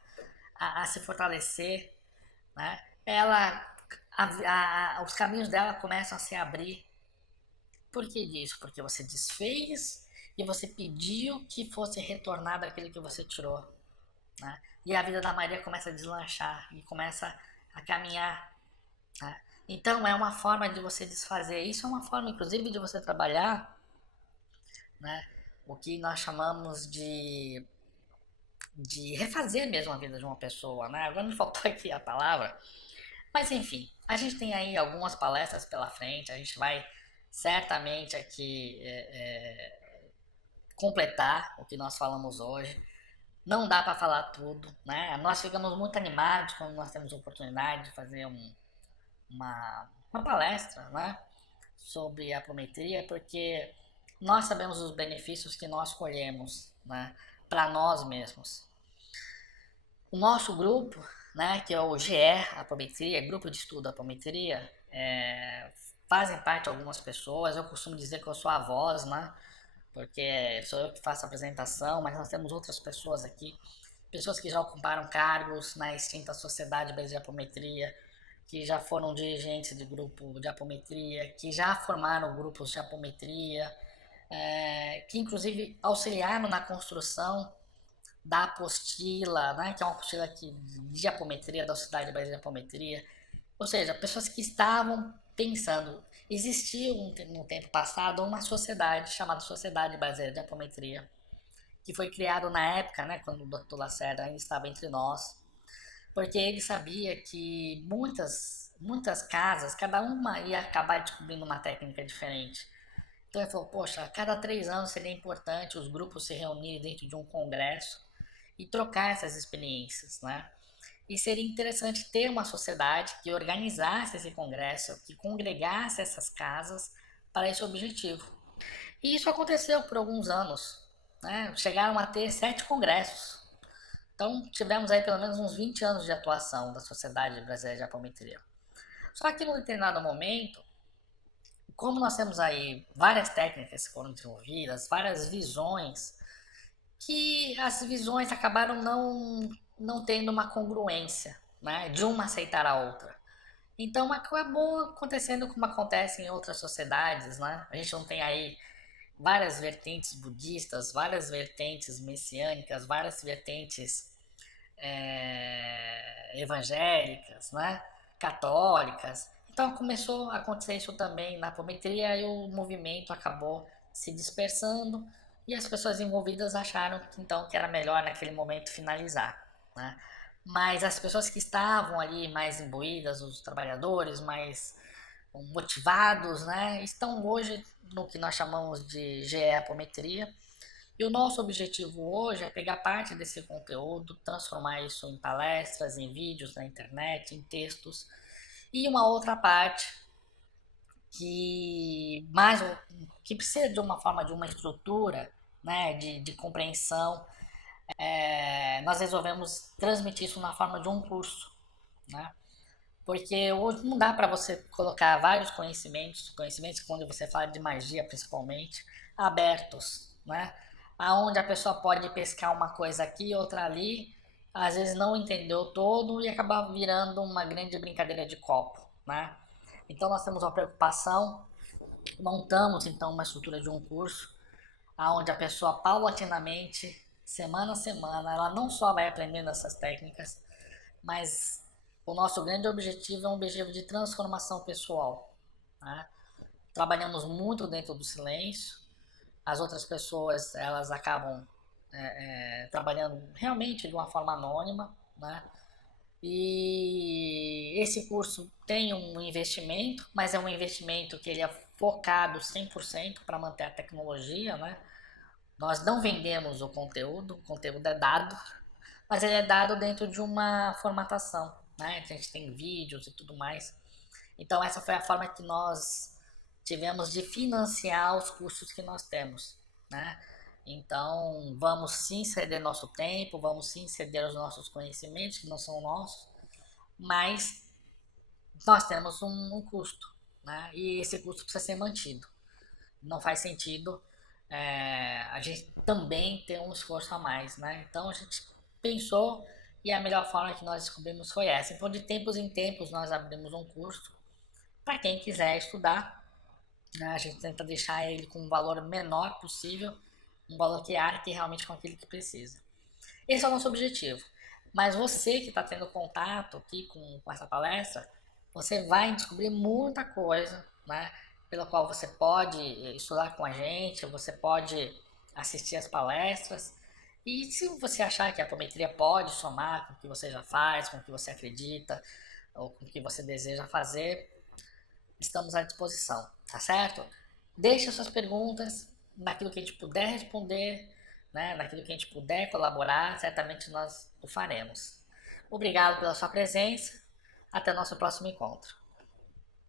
a se fortalecer, né? Os caminhos dela começam a se abrir. Por que disso? Porque você desfez e você pediu que fosse retornado aquilo que você tirou. Né? E a vida da Maria começa a deslanchar e começa a caminhar. Né? Então é uma forma de você desfazer. Isso é uma forma, inclusive, de você trabalhar, né? O que nós chamamos de refazer mesmo a vida de uma pessoa. Né? Agora me faltou aqui a palavra. Mas enfim, a gente tem aí algumas palestras pela frente. A gente vai certamente aqui completar o que nós falamos hoje. Não dá para falar tudo, né? Nós ficamos muito animados quando nós temos a oportunidade de fazer uma palestra, né? Sobre a apometria, porque nós sabemos os benefícios que nós colhemos, né? Para nós mesmos. O nosso grupo, né? Que é o GE Apometria, Grupo de Estudo Apometria, fazem parte algumas pessoas. Eu costumo dizer que eu sou a voz, né? Porque sou eu que faço a apresentação, mas nós temos outras pessoas aqui, pessoas que já ocuparam cargos na extinta Sociedade Brasileira de Apometria, que já foram dirigentes de grupo de apometria, que já formaram grupos de apometria, que inclusive auxiliaram na construção da apostila, né, que é uma apostila de apometria da Sociedade Brasileira de Apometria. Ou seja, pessoas que estavam pensando. Existiu no tempo passado uma sociedade chamada Sociedade Brasileira de Apometria, que foi criado na época, né, quando o Dr. Lacerda ainda estava entre nós, porque ele sabia que muitas casas, cada uma ia acabar descobrindo uma técnica diferente. Então ele falou, poxa, a cada 3 anos seria importante os grupos se reunirem dentro de um congresso e trocar essas experiências, né? E seria interessante ter uma sociedade que organizasse esse congresso, que congregasse essas casas para esse objetivo. E isso aconteceu por alguns anos, né? Chegaram a ter 7 congressos. Então tivemos aí pelo menos uns 20 anos de atuação da Sociedade Brasileira de Apometria. Só que num determinado momento, como nós temos aí várias técnicas que foram desenvolvidas, várias visões, que as visões acabaram não tendo uma congruência, né, de uma aceitar a outra. Então acabou acontecendo como acontece em outras sociedades, né? A gente não tem aí várias vertentes budistas, várias vertentes messiânicas, várias vertentes evangélicas, né? Católicas. Então começou a acontecer isso também na apometria e o movimento acabou se dispersando e as pessoas envolvidas acharam que então que era melhor naquele momento finalizar, né? Mas as pessoas que estavam ali mais imbuídas, os trabalhadores mais motivados, né, estão hoje no que nós chamamos de GE Apometria. E o nosso objetivo hoje é pegar parte desse conteúdo, transformar isso em palestras, em vídeos na internet, em textos, e uma outra parte que mais que precisa de uma forma de uma estrutura, né, de compreensão. Nós resolvemos transmitir isso na forma de um curso, né? Porque hoje não dá para você colocar vários conhecimentos quando você fala de magia principalmente, abertos, né? Aonde a pessoa pode pescar uma coisa aqui, outra ali, às vezes não entendeu todo e acabar virando uma grande brincadeira de copo, né? Então nós temos uma preocupação, montamos então uma estrutura de um curso aonde a pessoa paulatinamente, semana a semana, ela não só vai aprendendo essas técnicas, mas o nosso grande objetivo é um objetivo de transformação pessoal. Né? Trabalhamos muito dentro do silêncio, as outras pessoas elas acabam trabalhando realmente de uma forma anônima, né? E esse curso tem um investimento, mas é um investimento que ele é focado 100% para manter a tecnologia, né? Nós não vendemos o conteúdo é dado, mas ele é dado dentro de uma formatação, né? A gente tem vídeos e tudo mais. Então essa foi a forma que nós tivemos de financiar os cursos que nós temos, né? Então vamos sim ceder nosso tempo, vamos sim ceder os nossos conhecimentos que não são nossos, mas nós temos um custo, né? E esse custo precisa ser mantido. Não faz sentido a gente também ter um esforço a mais, né? Então a gente pensou e a melhor forma que nós descobrimos foi essa. Então de tempos em tempos nós abrimos um curso para quem quiser estudar, né? A gente tenta deixar ele com um valor menor possível, um valor que arque realmente com aquele que precisa. Esse é o nosso objetivo. Mas você que está tendo contato aqui com essa palestra, você vai descobrir muita coisa, né? Pela qual você pode estudar com a gente, você pode assistir as palestras. E se você achar que a apometria pode somar com o que você já faz, com o que você acredita, ou com o que você deseja fazer, estamos à disposição, tá certo? Deixe suas perguntas naquilo que a gente puder responder, né? Naquilo que a gente puder colaborar, certamente nós o faremos. Obrigado pela sua presença. Até o nosso próximo encontro.